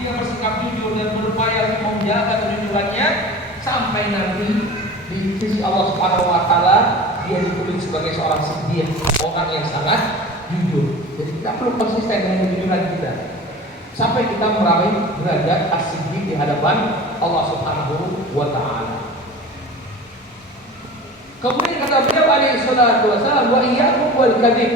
dia bersikap jujur dan berupaya untuk menjaga kejujurannya sampai nanti di sisi Allah Subhanahu wa taala dia ditulis sebagai seorang siddiq, orang yang sangat jujur. Jadi kita perlu konsisten dengan kejujuran kita sampai kita meraih derajat as-siddiq di hadapan Allah Subhanahu wa taala. Kemudian kata beliau alaihi salatu wasallam, wa iyyakum wal kadzib.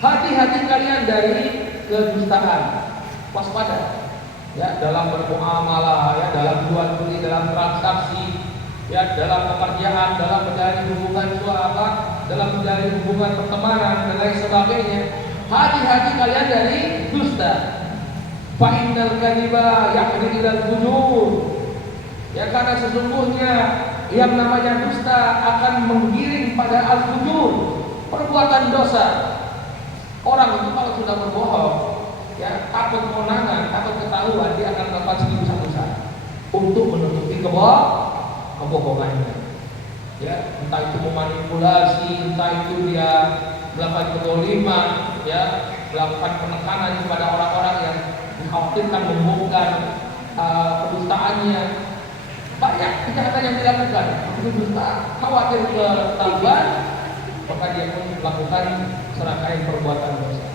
Hati-hati kalian dari kedustaan. Waspada ya dalam bermuamalah, ya dalam jual beli, dalam transaksi, ya dalam pekerjaan, dalam menjalin hubungan suami, dalam menjalin hubungan pertemanan dan lain sebagainya. Hati-hati kalian dari dusta. Fa innal kadhiba yahdi ilal fujur. Ya karena sesungguhnya yang namanya dusta akan menggiring pada al-fujur, perbuatan dosa. Orang itu kalau sudah berbohong, ya takut kemenangan, takut ketahuan, dia akan melakukan dosa-dosa untuk menutupi kebohongannya. Ya, entah itu memanipulasi, entah itu dia melakukan kezaliman, ya, melakukan penekanan kepada orang-orang yang dikhawatirkan membongkar kedustaannya. Banyak kejahatan yang dilakukan, itu dusta, khawatir ketahuan, maka dia pun melakukan serangkaian perbuatan dosa.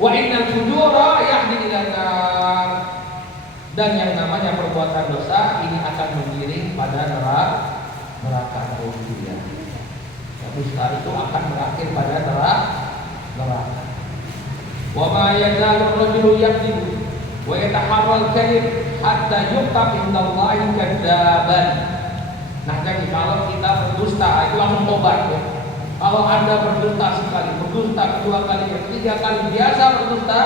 Wa innal fujura yahdi ilan nar. Dan yang namanya perbuatan dosa ini akan mengiring pada neraka dunia. Dusta itu akan berakhir pada neraka. Wa ma yazalu rajulu yakdzibu wa yataharral kadhib hatta yuqtab indallahi kadzaban. Nah, jadi kalau kita berdusta itu langsung tobat ya. Kalau Anda berdusta sekali, berdusta kedua kali, ketiga kali biasa berdusta,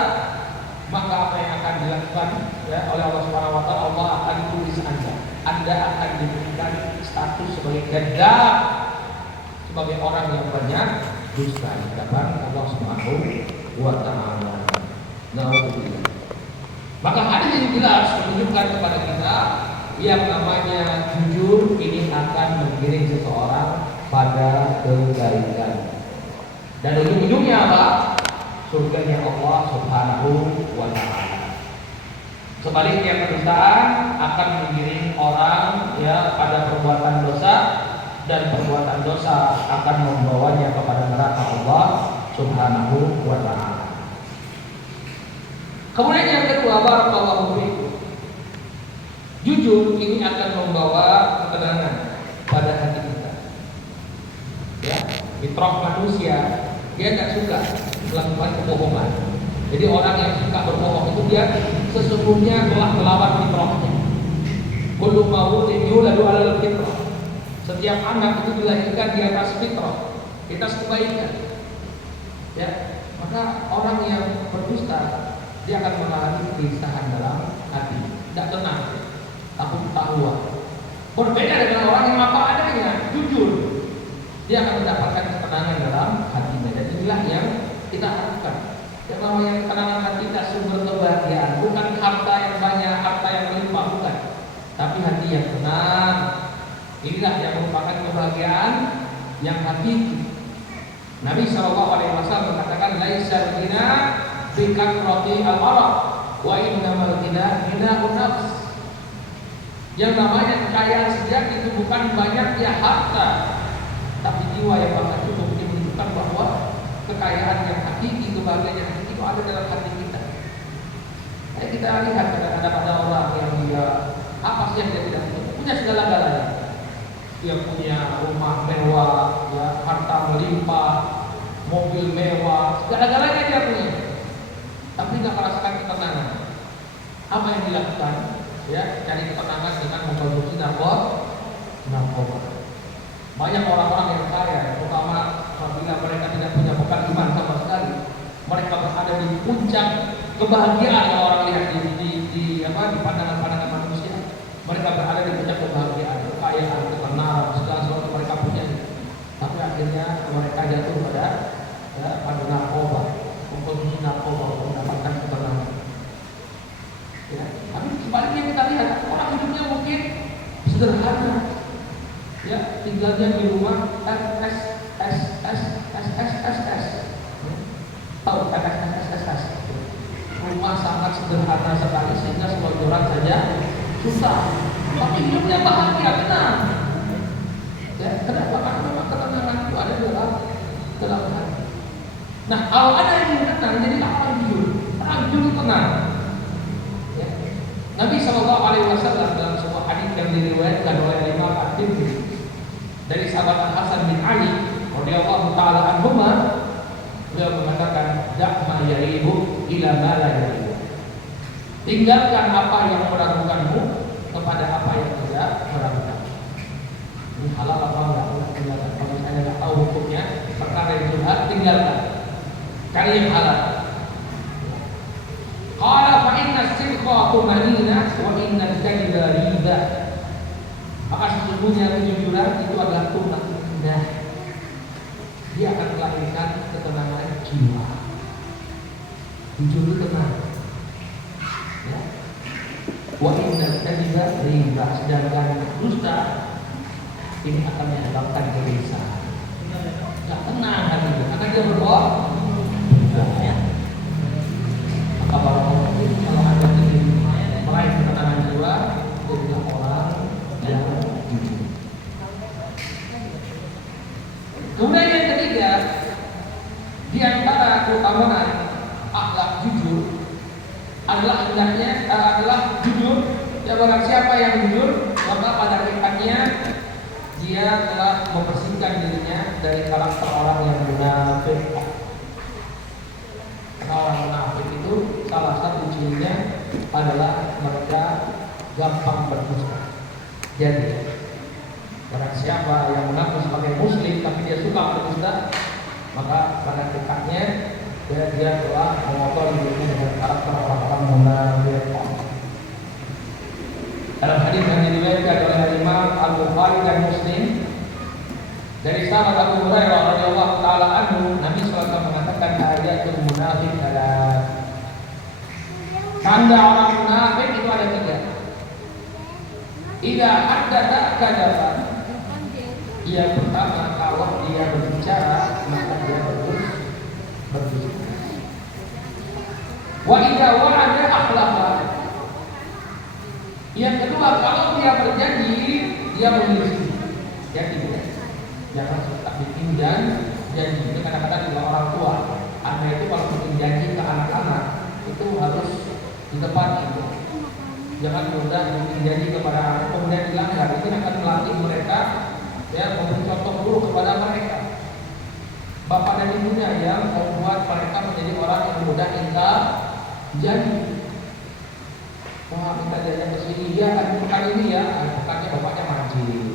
maka apa yang akan dilakukan ya oleh Allah Subhanahu wa taala, Allah akan tulis Anda akan diberikan status sebagai kadzab, sebagai orang yang banyak dusta di hadapan Allah Subhanahu wa taala. Nauzubillah. Maka hadis ini jelas menunjukkan kepada kita yang namanya jujur ini akan menggiring seseorang pada kebaikan. Dan ujung-ujungnya apa? Surganya Allah Subhanahu wa taala. Sebaliknya kedustaan akan menggiring orang ya pada perbuatan dosa, dan perbuatan dosa akan membawanya kepada neraka Allah Subhanahu wa taala. Kemudian yang kedua, barakallahu fiikum. Jujur ini akan membawa ketenangan pada hati kita. Ya, fitrah manusia dia tidak suka melakukan kebohongan. Jadi orang yang suka berbohong itu dia sesungguhnya telah melawan fitrahnya. Kullu mauludin yuladu 'alal fitrah. Setiap anak itu dilahirkan di atas fitrah, di atas kebaikan. Ya, maka orang yang berdusta dia akan mengalami kegelisahan dalam hati, tidak tenang, takut ketahuan. Berbeda dengan orang yang apa adanya, jujur, dia akan mendapatkan ketenangan dalam hatinya. Dan inilah yang kita harapkan. Yang namanya ketenangan hati kita sumber kebahagiaan, bukan harta yang banyak, harta yang melimpah, bukan, tapi hati yang tenang. Inilah yang merupakan kebahagiaan yang hakiki. Nabi SAW mengatakan, laisa ghina bi kathrati al-araq wa innamal ghina ghina'un nafs. Yang namanya kekayaan sejati itu bukan banyaknya harta, tapi jiwa yang bakal cukup. Ini menunjukkan bahwa kekayaan yang hakiki, kebahagiaan yang hakiki itu ada dalam hati kita. Ayo kita lihat kadang-kadang ada orang yang dia apa sih yang dia tidak punya segala-galanya. Dia punya rumah mewah, ya, harta melimpah, mobil mewah, segala-galanya dia punya, tapi nggak merasakan ketenangan. Apa yang dilakukan? Ya, cari ketenangan dengan mengkonsumsi narkoba. Banyak orang-orang yang kaya, terutama apabila mereka tidak punya bekal iman sama sekali, mereka berada di puncak kebahagiaan. Kalau orang lihat di pandangan-pandangan manusia, mereka berada di puncak kebahagiaan, kekayaan, ketenaran, segala sesuatu mereka punya. Tapi akhirnya mereka jatuh pada narkoba, mengkonsumsi narkoba untuk mendapatkan ketenangan. Ya, tapi sebaliknya kita lihat orang hidupnya mungkin sederhana, ya, tinggalnya di rumah tahu rumah sangat sederhana sekali sehingga selonjoran saja susah. Tapi hidupnya bahagia, tenang. Ya, kenapa? Karena memang ketenangan itu ada dalam hati. Nah, kalau ada yang tenang, jadi orang jujur. Orang jujur tenang. Ya. Nabi SAW dalam sebuah hadis yang diriwayatkan oleh Imam At-Tirmidzi dari sahabat Hasan bin Ali radhiyallahu taala anhuma, beliau mengatakan, "Da'ma yaribu ila ma la yaribu." Tinggalkan apa yang meragukanmu kepada apa yang tidak meragukan. Ini halal apa enggak? Tinggalkan. Kalau saya tidak tahu hukumnya, perkara yang curhat tinggalkan. Cari yang halal. Qala fa inna as-sidqa tumanina wa inna al-kadhiba riba. Maka sesungguhnya kejujuran itu adalah tumanina. Dia akan melahirkan ketenangan jiwa. Jujur itu tenang. Ya. Wa inna al-kadhiba riba. Sedangkan dusta ini akan menyebabkan kegelisahan. Tidak tenang hatinya, akan dia berbohong. Ya. Maka kalau Anda ingin meraih ketenangan jiwa, jadilah orang yang jujur. Kemudian yang ketiga, di antara keutamaan akhlak jujur adalah jujur. Ya, barang siapa yang jujur, maka pada hakikatnya dia telah membersihkan dirinya dari karakter orang yang munafik. Orang munafik itu salah satu cirinya adalah mereka gampang berdusta. Jadi barang siapa yang mengaku sebagai muslim tapi dia suka berdusta, maka pada hakikatnya dia telah mengotori dirinya dengan karakter orang-orang munafik. Dalam hadis yang diriwayatkan oleh Imam Al-Bukhari dan Muslim dari sahabat Abu Hurairah radhiyallahu taala anhu, Nabi SAW mengatakan ayatul munafiq adalah tanda orang munafik itu ada 3. Idza haddatsa kadzaba. Yang pertama, kalau dia berbicara maka dia berdusta. Wa idza wa'ada akhlafa. Yang kedua, kalau dia berjanji dia menyelesaikan. Jadi jangan suka bikin janji. Itu kadang-kadang juga orang tua. Anak itu kalau bikin janji ke anak-anak itu harus di depan itu. Jangan mudah bikin janji kepada anak kemudian dilanggar. Ini akan melatih mereka ya memberi contoh dulu kepada mereka. Bapak dan ibunya yang membuat mereka menjadi orang yang mudah ingkar janji. Wah, minta jajan ke sini, ya pekan ini ya, pekannya bapaknya mancing.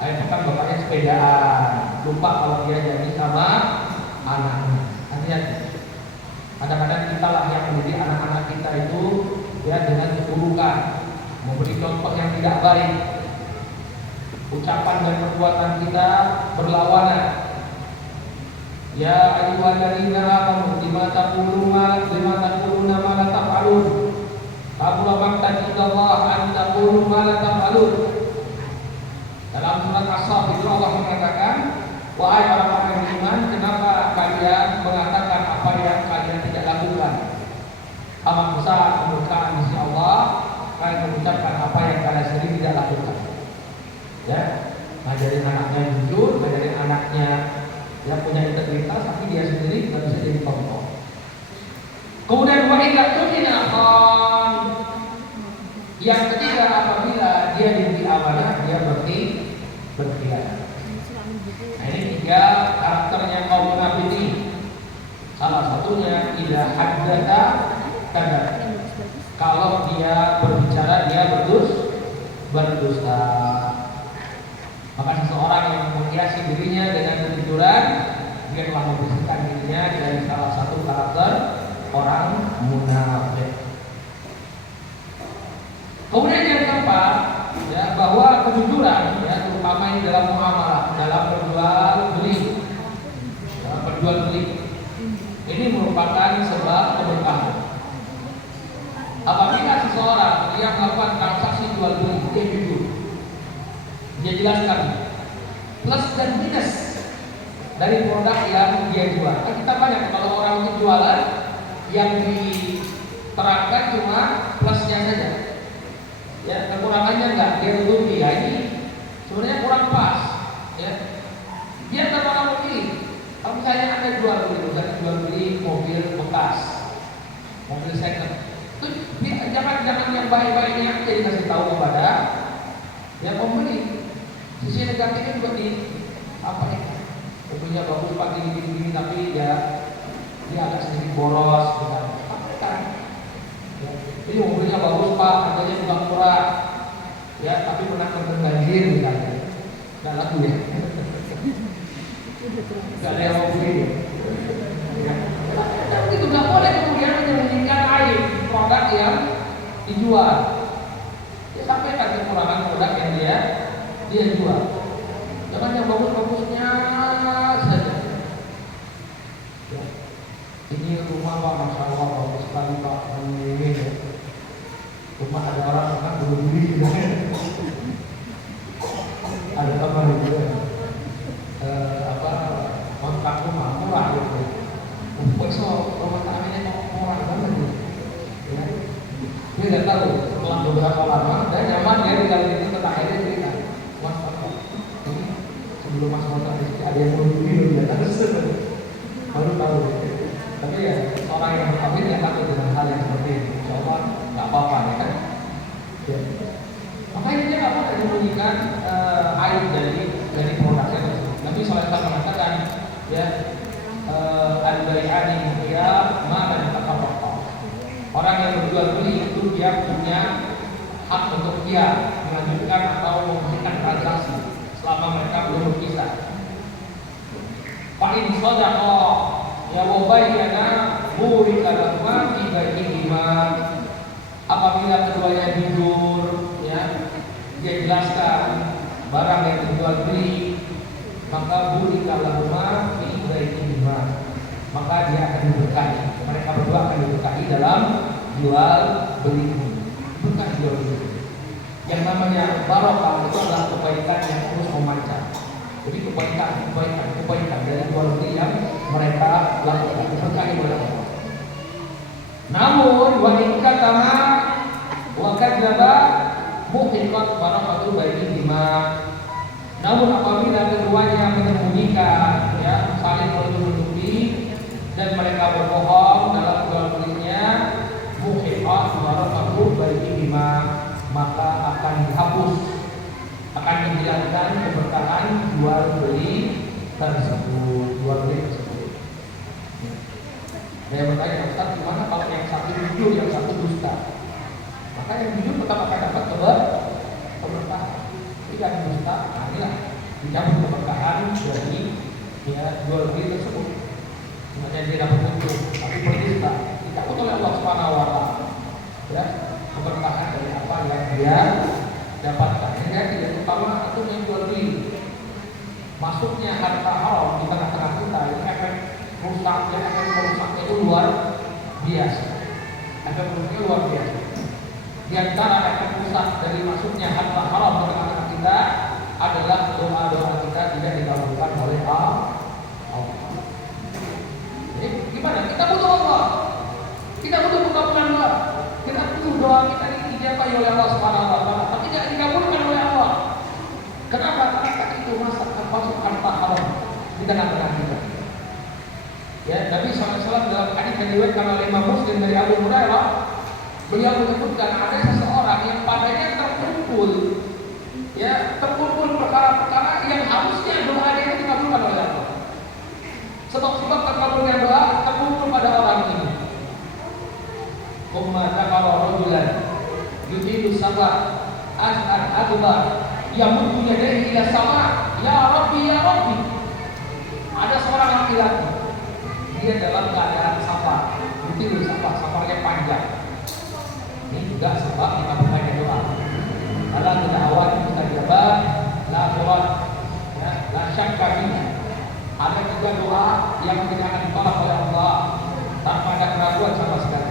Pekan bapaknya sepedaan, lupa kalau dia janji sama anaknya. Hati-hati. Kadang-kadang kita lah yang mendidik anak-anak kita itu ya dengan keburukan, memberi contoh yang tidak baik. Ucapan dan perbuatan kita berlawanan. Ya ayyuhalladzina amanu lima taquluna ma la taf'alun. Kabura maqtan indallah an taqulu ma la taf'alun. Dalam surat As-Saff itu Allah mengatakan, wahai orang-orang yang beriman, kenapa kalian mengatakan apa yang kalian tidak lakukan? Amat besar kemurkaan di sisi Allah, kalian mengucapkan apa yang kalian sendiri tidak lakukan. Ya, ngajarin anaknya jujur, ngajarin anaknya yang punya integritas, tapi dia sendiri tidak bisa jadi contoh. Kemudian yang ketiga, apabila dia diberi amanah, dia berkhianat. Nah, ini 3 karakternya kaum munafikin. Salah satunya idza haddatsa kadzab. Kalau dia berbicara dia berdusta. Maka seseorang yang menghiasi dirinya dengan kejujuran, dia telah membersihkan dirinya dari salah satu karakter orang munafik. Kemudian yang keempat, ya, bahwa kejujuran, ya, terutama ini dalam muamalah, dalam berjual beli, ini merupakan sebab keberkahan. Apabila seseorang yang melakukan transaksi jual beli, dia jujur, dia jelaskan plus dan minus dari produk yang dia jual. Kan kita banyak kalau orang itu jualan yang terangkan cuma plusnya saja. Ya, kekurangannya enggak dia tutupi. Ya, ini sebenarnya kurang pas. Ya, dia terlalu pilih. Kalau misalnya Anda jual beli mobil bekas, mobil second, itu jangan yang baik-baiknya aja dikasih tahu kepada ya pembeli. Sisi negatifnya juga di apa ya? Mobilnya bagus pak gini tapi ya dia agak sedikit boros, kan? Ya. Jadi mobilnya bagus pak, harganya juga murah, ya tapi pernah kena banjir misalnya, nggak laku ya. Gak ada yang mau beli. Ya. Tapi itu nggak boleh kemudian menyembunyikan aib produk yang dijual. Dia sampaikan kekurangan produk yang dia jual. Jangan yang bagus-bagusnya saja. Ya. Ini rumah pak, masya Allah bagus sekali pak. Ini rumah ada orang kan belum beli. Ada teman juga. Kontrak rumah murah gitu. Besok rumah kami murah banget gitu. Ya. Dia nggak tahu setelah beberapa lama dan nyaman dia tinggal di situ, akhirnya cerita, mas apa? Ini sebelum mas kontrak di sini ada yang mau beli di atas. Baru tahu. Tapi ya orang yang berkawin ya takut dengan hal yang seperti ini. Insya Allah nggak apa-apa ya kan. Ya. Makanya dia nggak boleh menyembunyikan aib dari produknya tersebut. Nabi SAW mengatakan ya al-bai'ani ya ma dan taqarraqa. Orang yang berjual beli itu dia punya hak untuk dia melanjutkan atau menghentikan transaksi selama mereka belum berpisah. Fa in sadaqa ya wa bayyana burika lahuma fi bai'ihima. Apabila keduanya jujur ya, dia jelaskan barang yang dijual beli, maka burika lahuma fi bai'ihima, maka dia akan diberkahi. Mereka berdua akan diberkahi dalam jual beli. Bukan jual beli. Yang namanya barokah itu adalah kebaikan yang terus memancar. Jadi kebaikan dari jual beli yang mereka lakukan diberkahi oleh Allah. Namun wa in katama wa kadzaba muhiqat barakatu bainihima. Namun apabila keduanya menyembunyikan, ya, saling menutupi dan mereka berbohong dalam jual belinya, muhiqat barakatu bainihima, maka akan dihapus, akan menghilangkan keberkahan jual beli tersebut. Saya bertanya, Ustaz, gimana kalau yang satu jujur, yang satu dusta? Maka yang jujur tetap akan dapat keberkahan. Jika yang dusta, inilah dicabut keberkahan dari ya, jual beli tersebut. Sebenarnya dia dapat untung, tapi berdusta dicabut oleh Allah Subhanahu wa Ta'ala. Ya, keberkahan dari apa yang dia dapatkan. Ini tidak utama itu yang jual beli. Masuknya harta haram di tengah-tengah kita, ini efek merusaknya itu luar biasa. Efek merusaknya luar biasa. Di antara efek rusak dari masuknya harta haram ke tengah-tengah kita adalah doa-doa kita tidak dikabulkan oleh Allah. Jadi gimana? Kita butuh Allah. Kita butuh pengabulan doa. Kita butuh doa kita diijabahi oleh Allah Subhanahu wa Ta'ala, tapi tidak dikabulkan oleh Allah. Kenapa? Karena itu masuk harta haram di tengah-tengah kita. Ya, Nabi SAW dalam hadis yang diriwayatkan oleh Imam Muslim dari Abu Hurairah, beliau menyebutkan ada seseorang yang padanya terkumpul perkara-perkara yang harusnya doanya itu dikabulkan oleh Allah. Sebab terkabulnya doa terkumpul pada orang ini. Umma takara rajulan yudilu sabah as'ad adbar yamuddu yadayhi ila sama, ya Rabbi ya Rabbi. Ada seorang laki-laki, dia dalam keadaan safar, itu safarnya panjang. Ini juga sebab dikabulkannya doa. Ala da'awat mustajabah la turad, ya, la syakka fiha. Ada juga doa yang tidak akan ditolak oleh Allah tanpa ada keraguan sama sekali.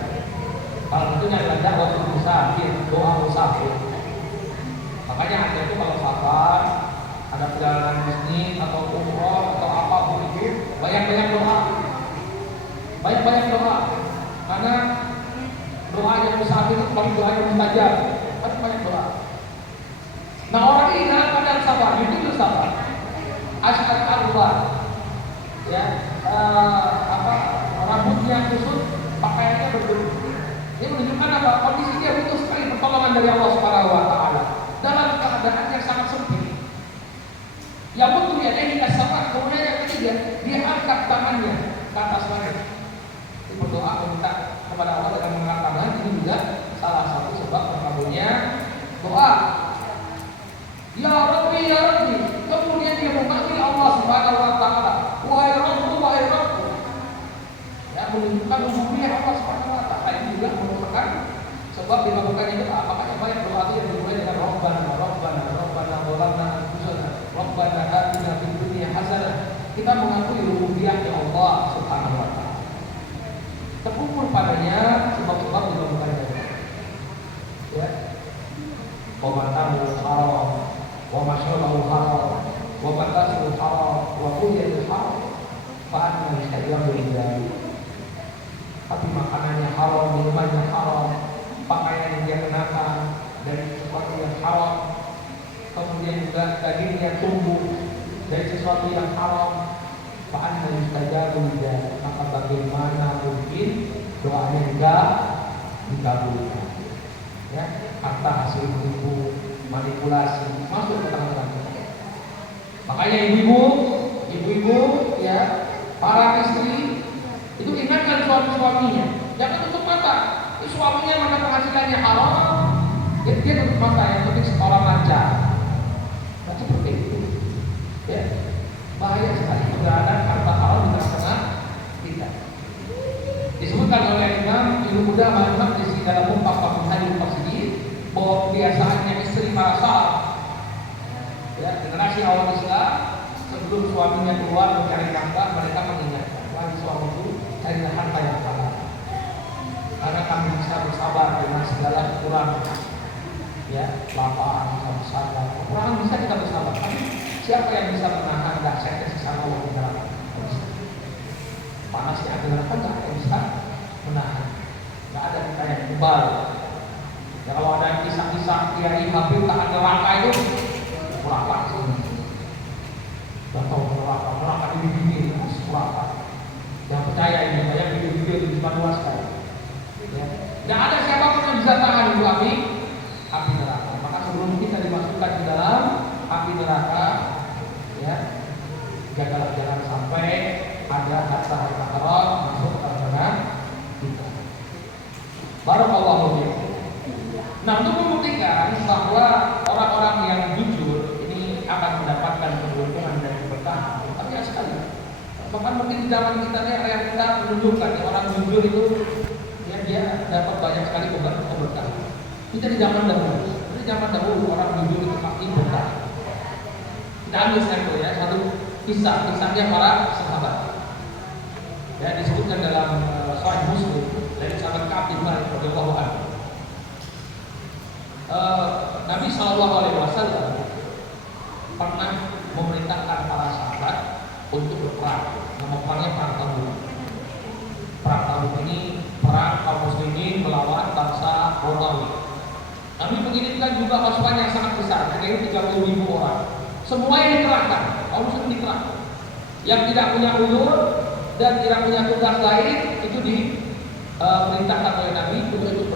Salah satunya adalah da'watul musafir, doa musafir. Makanya Anda itu kalau safar, ada perjalanan bisnis atau umroh atau apapun itu, banyak-banyak doa. Banyak-banyak doa. Karena yang musafir itu paling doa yang mustajab, paling banyak doa. Nah orang ini dalam keadaan sabar, itu sabar. Asy'ar al-Anwar, ya, rambutnya kusut, pakaiannya bergerut. Ini menunjukkan apa? Kondisi dia butuh sekali pertolongan dari Allah Subhanahu wa Ta'ala dalam keadaan yang sangat sempit. Yang butuh ya ini sabar. Kemudian yang ketiga, dia angkat tangannya ke atas langit. Dia berdoa meminta kepada Allah dengan mengangkat tangan. Ini juga salah satu sebab terkabulnya doa. Ya Rabbi, ya Rabbi. Kemudian dia memanggil Allah Subhanahu wa Ta'ala. Wahai Rabbku, wahai Rabbku. Ya, menunjukkan rububiyah Allah Subhanahu wa Ta'ala. Ini juga merupakan sebab dilakukannya doa. Makanya banyak doa itu yang dimulai dengan Rabbana, Rabbana, Rabbana, Rabbana, Rabbana, Rabbana, atina fid dunya hasanah. Kita mengakui rububiyahnya Allah Subhanahu wa Ta'ala. Terkumpul padanya sebab-sebab dilakukannya doa. Ya. Wa matamu haram, wa mashrabu haram, wa matasuhu haram, wa qudiyatul haram. Fa'anna yustajabu lillahi. Tapi makanannya haram, minumannya haram, pakaian yang dia kenakan dari sesuatu yang haram, kemudian juga dagingnya tumbuh dari sesuatu yang haram. Fa'anna yustajabu lillahi. Maka bagaimana mungkin doanya enggak dikabulkan? Ya, harta hasil tipu, manipulasi masuk ke tangan kita. Makanya ibu-ibu, ya, para istri itu ingatkan suaminya, jangan tutup mata. Suaminya mana penghasilannya haram, dia tutup mata, yang penting sekolah lancar. Nah, seperti itu, ya, bahaya sekali keberadaan harta haram di tengah-tengah kita. Disebutkan oleh Imam Ibnu Qudamah al-Maqdisi dalam Muqaddimah Hadis Qasidi bahwa kebiasaannya istri para salaf, ya, generasi awal Islam, sebelum suaminya keluar mencari nafkah, mereka mengingatkan, wahai suamiku, carilah harta yang halal, karena kami bisa bersabar dengan segala kekurangan, ya, lapar, bisa bersabar, kekurangan bisa kita bersabar. Tapi siapa yang bisa menahan dahsyatnya siksa Allah di neraka? Panasnya api neraka nggak ada yang bisa menahan, nggak ada kita yang kebal. Ya, kalau ada kisah-kisah Kiai Habib tahan neraka itu berapa sih? Gak tahu neraka ini berapa? Yang percaya ini, banyak video-video itu dipanduaskan. Ya, nggak ada siapapun yang bisa tahan itu api neraka. Maka sebelum kita dimasukkan ke dalam api neraka, ya, jagalah jangan sampai ada harta-harta haram masuk ke dalam kita. Barakallahu fiikum. Nah, untuk membuktikan bahwa orang-orang yang jujur ini akan mendapatkan keberuntungan dan keberkahan, tapi ya sekali. Bahkan mungkin di zaman kita nih yang kita menunjukkan ya, orang jujur itu ya dia dapat banyak sekali keberkahan. Kita di zaman dahulu orang jujur itu pasti berkah. Kita ambil sampel ya, satu kisahnya para sahabat. Ya, disebutkan dalam Sahih Muslim dari sahabat Ka'ab bin Malik radhiyallahu anhu. Nabi Shallallahu Alaihi Wasallam pernah memerintahkan para sahabat untuk berperang. Nama perangnya perang Tabuk. Perang Tabuk ini perang kaum muslimin melawan bangsa Romawi. Nabi mengirimkan juga pasukan yang sangat besar, kira-kira 30.000 orang. Semua yang dikerahkan, kaum muslimin dikerahkan. Yang tidak punya uzur dan tidak punya tugas lain itu diperintahkan oleh Nabi untuk ikut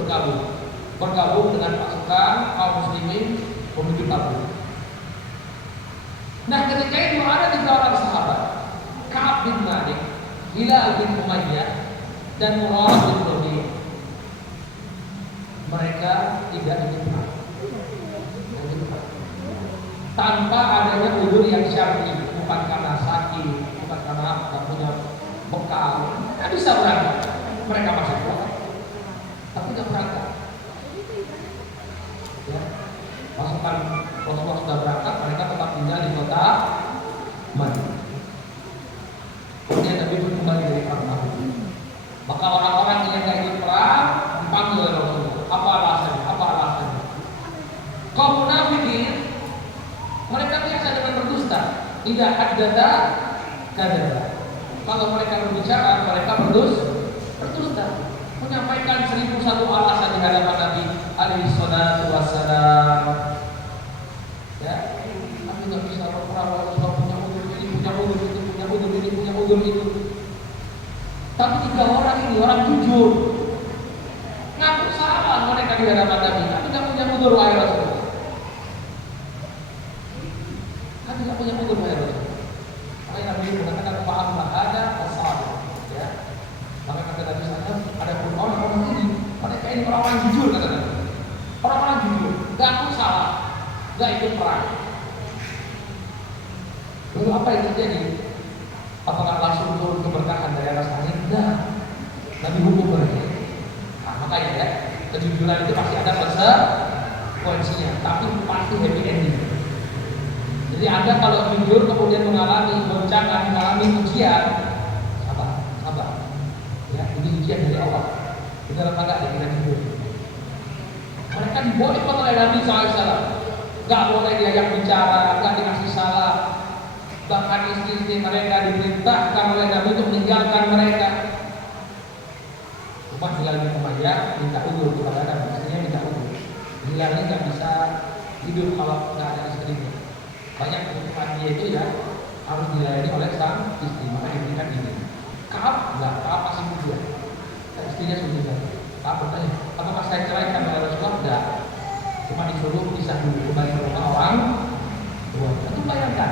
bergabung dengan pasukan kaum muslimin menuju Tabuk. Nah, ketika itu ada 3 orang sahabat, Ka'ab bin Malik, Hilal bin Umayyah, dan Murarah bin Rabi'. Mereka tidak ikut perang tanpa adanya uzur yang syar'i, bukan karena sakit, bukan karena tidak punya bekal, tidak bisa berangkat. Mereka masih kuat, tapi tidak berangkat. Ya, pasukan Rasulullah sudah berangkat, mereka tetap tinggal di kota Madinah. Kemudian Nabi pun kembali dari perang Tabuk. Maka orang-orang yang tidak ikut perang dipanggil oleh Rasulullah. Apa alasannya? Kaum munafikin mereka biasa dengan berdusta. Tidak haddatha kadzdzaba. Kalau mereka berbicara, mereka berdusta. Menyampaikan 1001 alasan di hadapan Nabi alaihi salatu wassalam. Ya, Nabi nggak bisa berperang, harus punya udur ini, punya udur itu, punya udur ini, punya udur itu. Tapi 3 orang ini orang jujur, ngaku salah mereka di hadapan Nabi. Nabi nggak punya udur, wahai Rasulullah. Nabi nggak punya udur, wahai Rasulullah. Makanya Nabi mengatakan fa'am ada asal. Ya, maka kata Nabi SAW, ada pun orang-orang ini, mereka ini orang-orang jujur, kata Nabi. Orang-orang jujur, nggak aku salah, nggak ikut perang. Lalu apa yang terjadi? Apakah langsung turun keberkahan dari atas langit? Nah, Nabi hukum mereka. Nah, makanya ya, kejujuran itu pasti ada konsekuensinya, tapi pasti happy ending. Jadi Anda kalau jujur kemudian mengalami goncangan, mengalami ujian, sabar. Ya, ini ujian dari Allah. Benar apa enggak kita jujur? Mereka diboikot oleh Nabi SAW. Gak boleh diajak bicara, gak dikasih salam. Bahkan istri-istri mereka diperintahkan oleh Nabi untuk meninggalkan mereka. Cuma Hilal bin Umayyah minta udur kepada Nabi, istrinya minta udur. Hilal ini gak bisa hidup kalau gak ada istrinya. Banyak kebutuhan dia itu ya harus dilayani oleh sang istri, maka diberikan ini. Kaab masih muda. Istrinya sudah. Kaab bertanya, apakah saya ceraikan oleh Rasulullah? Enggak. Cuma disuruh pisah dulu kembali ke rumah orang tua. Tentu bayangkan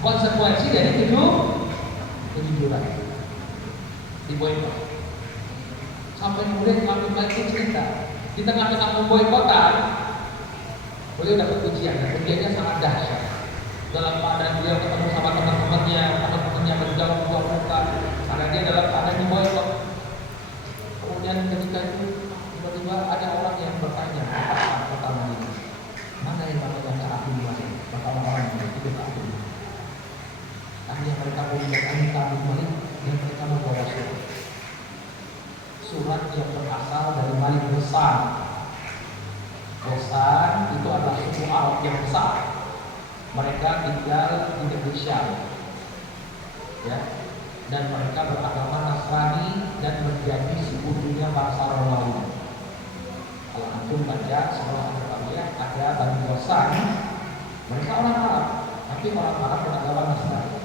konsekuensi dari kejujuran di boykot. Sampai kemudian kami lagi cerita di tengah-tengah memboykotan, beliau dapat ujian, dan ujiannya sangat dahsyat. Dalam keadaan beliau ketemu sama teman-temannya berjauh dua muka, karena dia dalam keadaan diboykot. Kemudian ketika itu tiba-tiba ada orang yang bertanya pertama ini, mana yang namanya aku dimana? Maka orang yang itu aku. Akhirnya mereka menggunakan kami Malik dan mereka membawa surat yang berasal dari Malik Besar. Besar itu adalah suku Arab yang besar. Mereka tinggal di negeri Syam, ya, dan mereka beragama Nasrani dan menjadi sekutunya bangsa Romawi. Kalau antum baca sekolah Al-Fatihah ada Bani Gosan, mereka orang Arab, tapi orang Arab beragama Nasrani.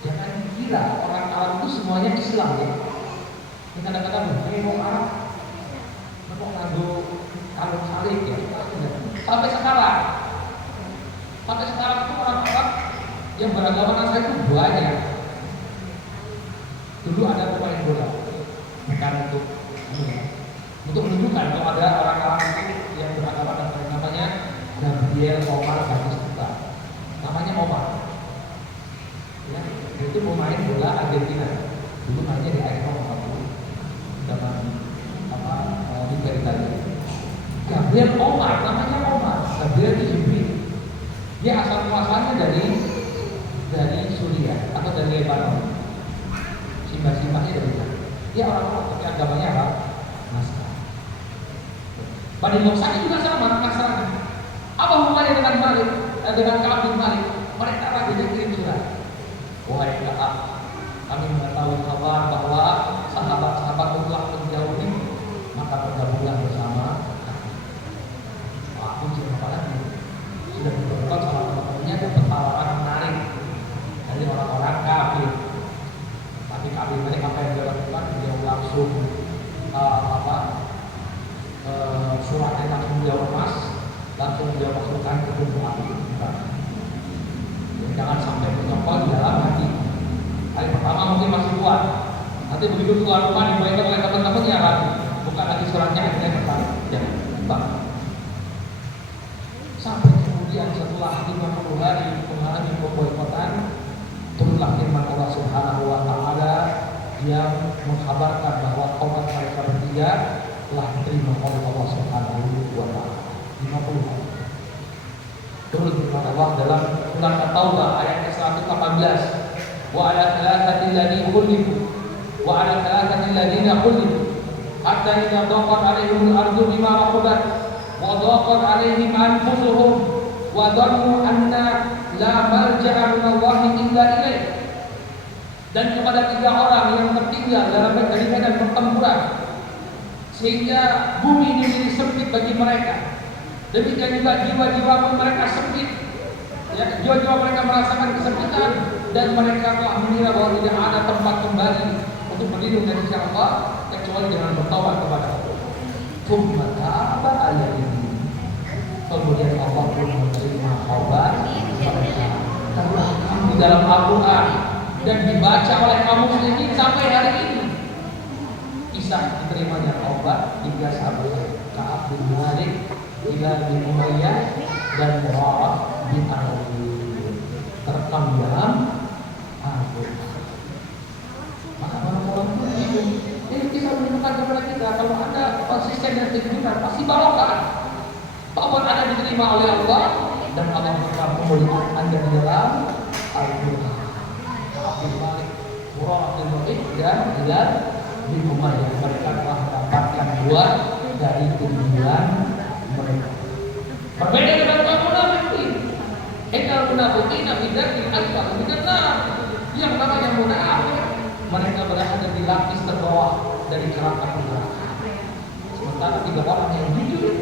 Jangan dikira orang Arab itu semuanya Islam, ya. Ini kadang-kadang orang Arab mau ngadu kalung salib, ya. Sampai sekarang itu orang Arab yang beragama Nasrani itu banyak. Dulu ada pemain bola, bukan untuk menunjukkan kalau ada orang Arab itu yang beragama Nasrani, namanya Gabriel Omar Batistuta, namanya Omar. Ya, itu pemain bola Argentina. Dulu mainnya di AS zaman Liga Italia. Gabriel Omar, namanya Omar. Gabriel itu Jibril. Dia asal muasalnya dari Suriah atau dari Lebanon. Simbah-simbahnya dari sana. Dia orang tapi agamanya apa? Nasrani. Bani Gosan juga sama, Nasrani. Apa hubungannya dengan Malik? Dengan Kaab bin Malik? Mereka rajanya kirim surat. Wahai Kaab, kami mengetahui kabar bahwa sahabat-sahabat telah menjauhi, maka bergabunglah bersama kami. Aku siapa lagi? Sudah berbuat sama teman-temannya dan tawaran menarik dari orang-orang kafir. Tapi kafir mereka apa yang dia lakukan? Dia langsung suratnya langsung dia remas, langsung dia masukkan ke tubuh api. Jangan sampai menyokol di dalam hati. Hari pertama mungkin masih kuat, nanti begitu keluar rumah diboykot oleh teman-temannya ragu, bukan lagi suratnya akhirnya tertarik. Jangan lupa. Sampai kemudian setelah 50 hari mengalami pemboikotan, turunlah firman Allah Subhanahu wa Ta'ala yang mengkabarkan bahwa taubat mereka bertiga telah diterima oleh Allah Subhanahu wa Ta'ala. 50 hari. Turun firman Allah dalam surat At-Taubah ayat 118. Wa ala thalathati alladziina khulifu wa ala thalathati alladziina khulifu hatta idza daqat 'alaihim al-ardu bima rahabat wa daqat 'alaihim anfusuhum wa dhannu anna la malja'a min Allah illa ilaih. Dan kepada 3 orang yang tertinggal dalam medan pertempuran sehingga bumi ini menjadi sempit bagi mereka. Demikian juga jiwa-jiwa pun mereka sempit. Ya, jiwa-jiwa mereka merasakan kesempitan dan mereka telah mengira bahwa tidak ada tempat kembali untuk berlindung dari sisi Allah kecuali dengan bertaubat kepada Allah. Tsumma taba alaihim. Kemudian Allah pun menerima taubat mereka. Di dalam Al-Quran dan dibaca oleh kaum muslimin sampai hari ini, kisah diterimanya taubat 3 sahabat, Ka'ab bin Malik, Hilal bin Umayyah, dan Murarah bin Al-Qur'an terekam dalam Al-Quran. Maka orang-orang pun bingung. Ini kisah menunjukkan kepada kita kalau ada konsisten dan kejujuran pasti barokah. Taubat Anda diterima oleh Allah dan Allah berkata pemulihan Anda di dalam Al-Quran. Ka'ab bin Malik, Murarah bin Al-Qur'an, dan Hilal bin Umayyah, mereka telah mendapatkan 2 dari 9 mereka. Berbeda dengan kaum munafikin. Innal munafiqina fi darkil asfali minan nar. Yang namanya munafik, mereka berada di lapis terbawah dari neraka. Sementara 3 orang yang jujur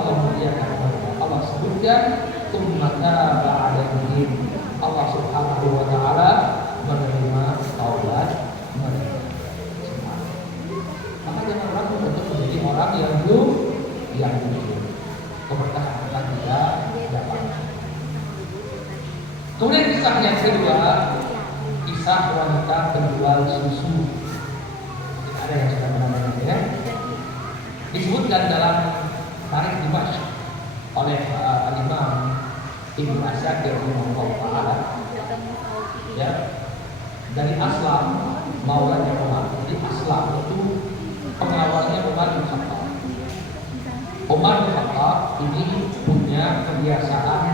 Allah muliakan mereka. Allah sebutkan tsumma taba alaihim. Allah Subhanahu wa taala menerima taubat mereka. Maka jangan ragu untuk menjadi orang yang jujur. Keberkahan akan tidak dapat. Kemudian kisah yang kedua, kisah wanita penjual susu. Ada yang sudah mengenalnya ya. Disebutkan dalam Tarikh Dimashq oleh Imam Ibnu Asakir rahimahullah taala. Ya. Dari Aslam maulanya Umar. Jadi Aslam itu pengawalnya Umar bin Khattab. Umar bin Khattab ini punya kebiasaan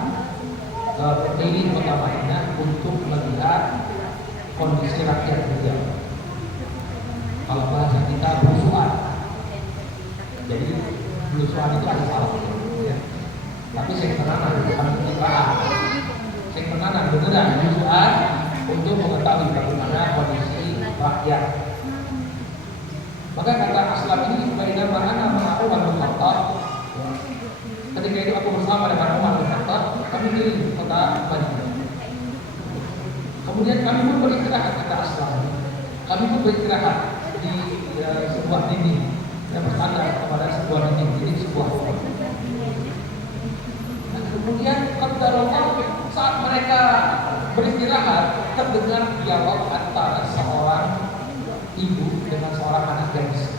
berkeliling kota Madinah untuk melihat kondisi rakyat beliau. Kalau bahasa kita belusuan. Jadi belusuan itu ada salah, ya. Tapi saya tenanan bukan pencitraan. Saya tenanan beneran belusuan untuk mengetahui bagaimana kondisi rakyat. Maka kata Aslam ini, baina ma'ana ma'a Umar bin Khattab. Ketika itu aku bersama dengan Umar bin Khattab, kami keliling kota Madinah. Kemudian kami pun beristirahat, kata Aslam. Kami pun beristirahat di sebuah dinding yang bersandar kepada sebuah dinding, jadi sebuah rumah. Nah, kemudian qadarullah saat mereka beristirahat terdengar dialog antara seorang ibu dengan seorang anak gadis.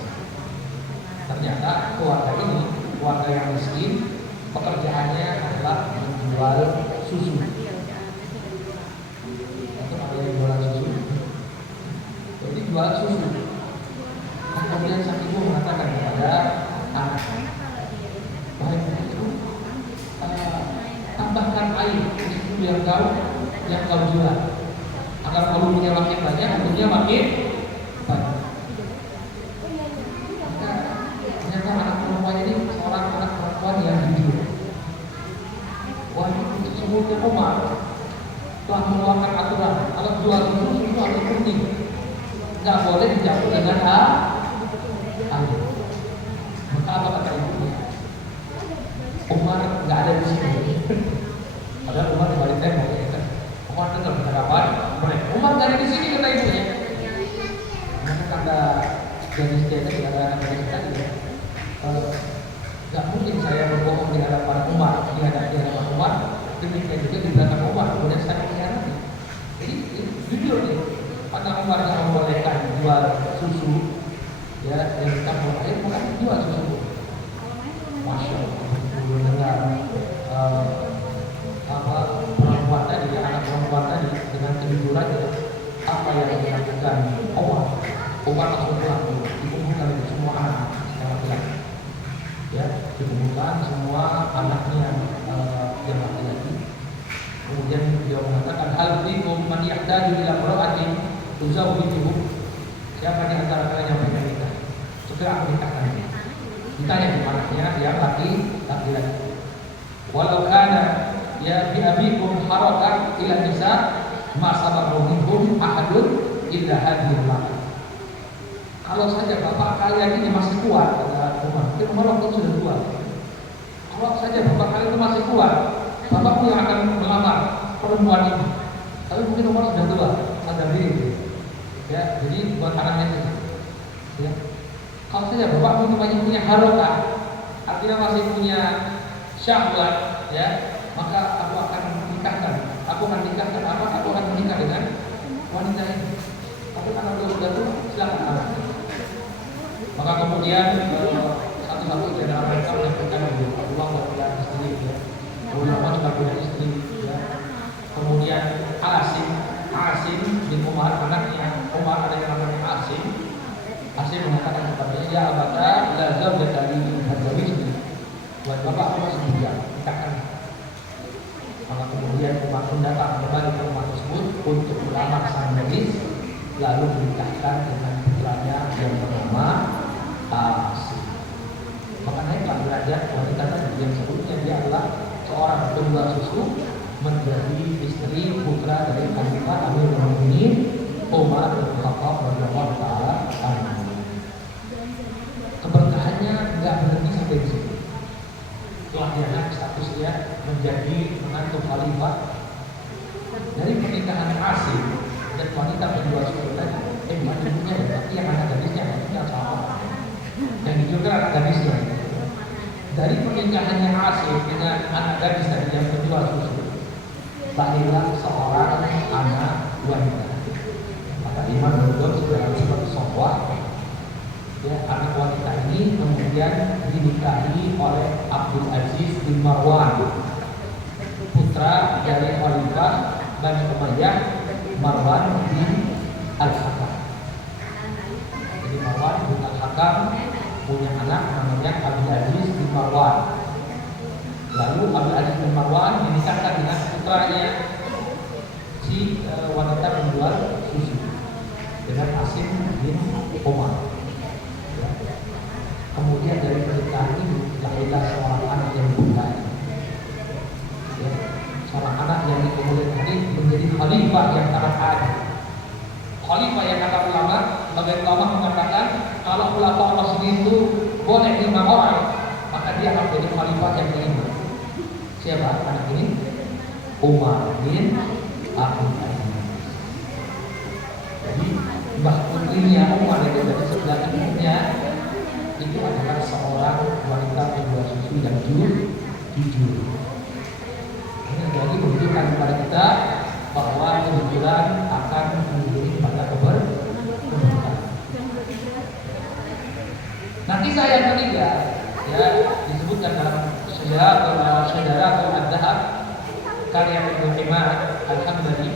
Ternyata keluarga ini, keluarga yang miskin, pekerjaannya adalah menjual susu. Itu ada yang jualan susu. Jadi jual susu. Nah, kemudian sang ibu mengatakan kepada anak, baik itu tambahkan air di susu yang kau jual, agar volumenya makin banyak, tentunya makin banyak. Ternyata anak perempuan ini seorang anak perempuan yang jujur. Wah, itu sesungguhnya Umar telah mengeluarkan aturan kalau jual susu harus penting, nggak boleh dicampur dengan air. Maka apa kata ibunya? Umar nggak ada di sini. Padahal Umar di balik tembok ya kan. Umar dengar pendapat mereka. Umar nggak ada di sini kata ibunya. Maka kata gadis-gadis ada anak-anak tadi ya. Gak mungkin saya berbohong di hadapan Umar, di hadapan Umar, demikian juga di belakang Umar, kemudian saya mengkhianati. Jadi jujur nih, pada Umar yang membolehkan jual susu, ya, yang dicampur air, maka jual susu. Masya Allah, mendengar perempuan tadi, anak perempuan tadi dengan kejujurannya, apa yang dilakukan Umar langsung pulang, dikumpulkan semua anak yang laki-laki. Ya, ditemukan semua anaknya yang laki-laki. Kemudian beliau mengatakan, hal fikum man yahtaju ila imra'atin tuzawwijuhu. Siapa di antara kalian yang punya nikah? Segera aku nikahkan dia. Ditanya di anaknya yang laki-laki. Walau kana ya bi abikum harakat ila nisa ma sabaru minhum ahadun illa hadhihi al-mar'ah. Kalau saja bapak kalian ini masih kuat, kata Umar, mungkin Umar waktu sudah tua. Kalau saja bapak kalian itu masih kuat, bapakmu yang akan melamar perempuan ini. Tapi mungkin Umar sudah tua, sadar diri. Ya, jadi buat anaknya itu. Ya. Kalau saja bapakmu itu masih punya harokah, artinya masih punya syahwat, ya, maka aku akan menikahkan. Aku akan menikah dengan wanita ini. Tapi karena beliau sudah tua, silakan anak. Maka kemudian satu-satu di antara mereka menyampaikan Allah punya istri, ya. Ulama juga punya istri, ya. Kemudian Asim bin Umar, anaknya Umar ada yang namanya Asim mengatakan kepadanya, ya abata la zawjata li hadzawijni. Buat bapak aku masih muda, nikahkan. Maka kemudian Umar pun datang kembali ke rumah tersebut untuk melamar sang gadis, lalu menikahkan dengan putranya yang bernama Asim. Maka naiklah derajat wanita tadi yang sebelumnya dia adalah seorang penjual susu menjadi istri putra dari Khalifah Amirul Mukminin Umar bin Khattab radhiyallahu taala anhu. Keberkahannya enggak berhenti sampai di situ. Setelah dia naik statusnya menjadi menantu Khalifah, dari pernikahan Asim dan wanita penjual susu tadi, bukan ibunya ya, tapi yang anak gadisnya yang sama. Yang juga anak gadisnya. Dari pernikahannya Asim dengan anak gadis tadi yang penjual susu, lahirlah seorang anak wanita. Maka Imam Nawawi sebagai sohwah, ya, anak wanita ini kemudian dinikahi oleh Abdul Aziz bin Marwan, putra dari Khalifah Bani Umayyah Marwan bin Al-Hakam. Jadi Marwan bin Al-Hakam punya anak namanya Abdul Aziz bin Marwan. Lalu Abdul Aziz bin Marwan dinikahkan dengan putranya si wanita penjual susu dengan Asim bin Umar. Ya. Kemudian dari pernikahan ini lahirlah seorang anak yang berbaik. Ya. Seorang anak yang di kemudian hari menjadi khalifah yang sangat adil. Khalifah yang kata ulama, sebagian ulama mengatakan kalau ulama Rasul itu boleh 5 orang, maka dia akan menjadi khalifah yang kelima. Siapa anak ini? Umar bin Abdul Aziz. Jadi mbah putrinya Umar itu dari sebelah ibunya itu adalah seorang wanita penjual susu yang jujur. Ini jadi menunjukkan kepada kita bahwa kejujuran akan menjadi pada keberkahan. Nah, kisah yang ketiga ya disebutkan dalam Sejarah Ad-Dahab karya Ibnu Himar Al-Hamdani,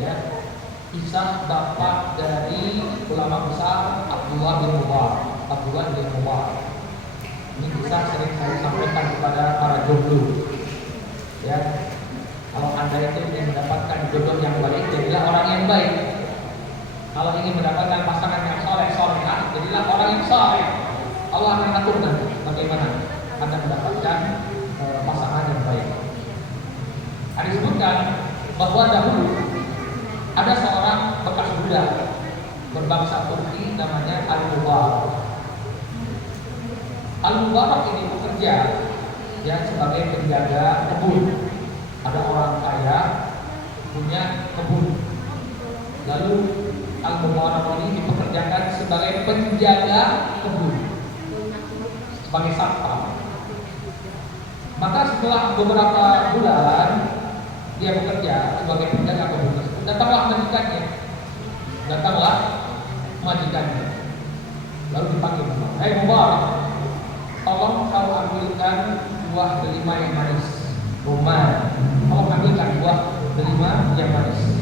ya, kisah bapak dari ulama besar Abdullah bin Umar. Ini kisah sering saya sampaikan kepada para jomblo, ya. Kalau anda itu ingin mendapatkan jodoh yang baik, jadilah orang yang baik. Kalau ingin mendapatkan pasangan yang soleh-solehah, jadilah orang yang soleh. Allah akan aturkan bagaimana anda mendapatkan pasangan yang baik. Ada disebutkan bahwa dahulu ada seorang bekas budak berbangsa Turki namanya Al-Mubarak. Al-Mubarak ini bekerja ya sebagai penjaga kebun. Ada orang kaya punya kebun. Lalu Al-Mubarak ini dipekerjakan sebagai penjaga kebun, sebagai satpam. Maka setelah beberapa bulan dia bekerja sebagai penjaga kebun tersebut, datanglah majikannya. Lalu dipanggil, "Hei Mubarak, tolong kau ambilkan buah delima yang manis. Rumah, tolong ambilkan buah delima yang manis."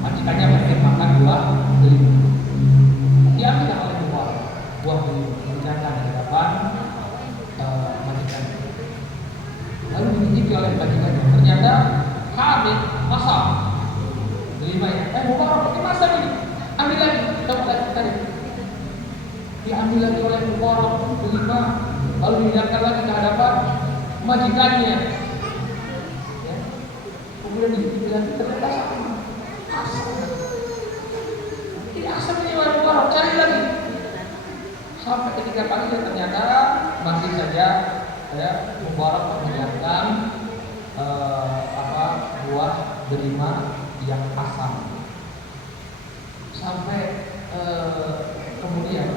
Majikannya pengen makan buah delima. Diambil oleh Mubarak buah delima, digunakan di hadapan majikannya. Lalu dicicipi oleh majikannya, ternyata hamil, masak delimanya. Mubarak, ini masak ini. Ambil lagi, coba lagi tadi. Diambil lagi oleh Mubarak delima, lalu dihidangkan lagi ke hadapan majikannya. Ya. Kemudian dicicipi lagi, ternyata asam. Ini asam ini oleh Mubarak, cari lagi. ketiga kali ya ternyata masih saja ya Mubarak mengingatkan buah delima yang asam. Sampai kemudian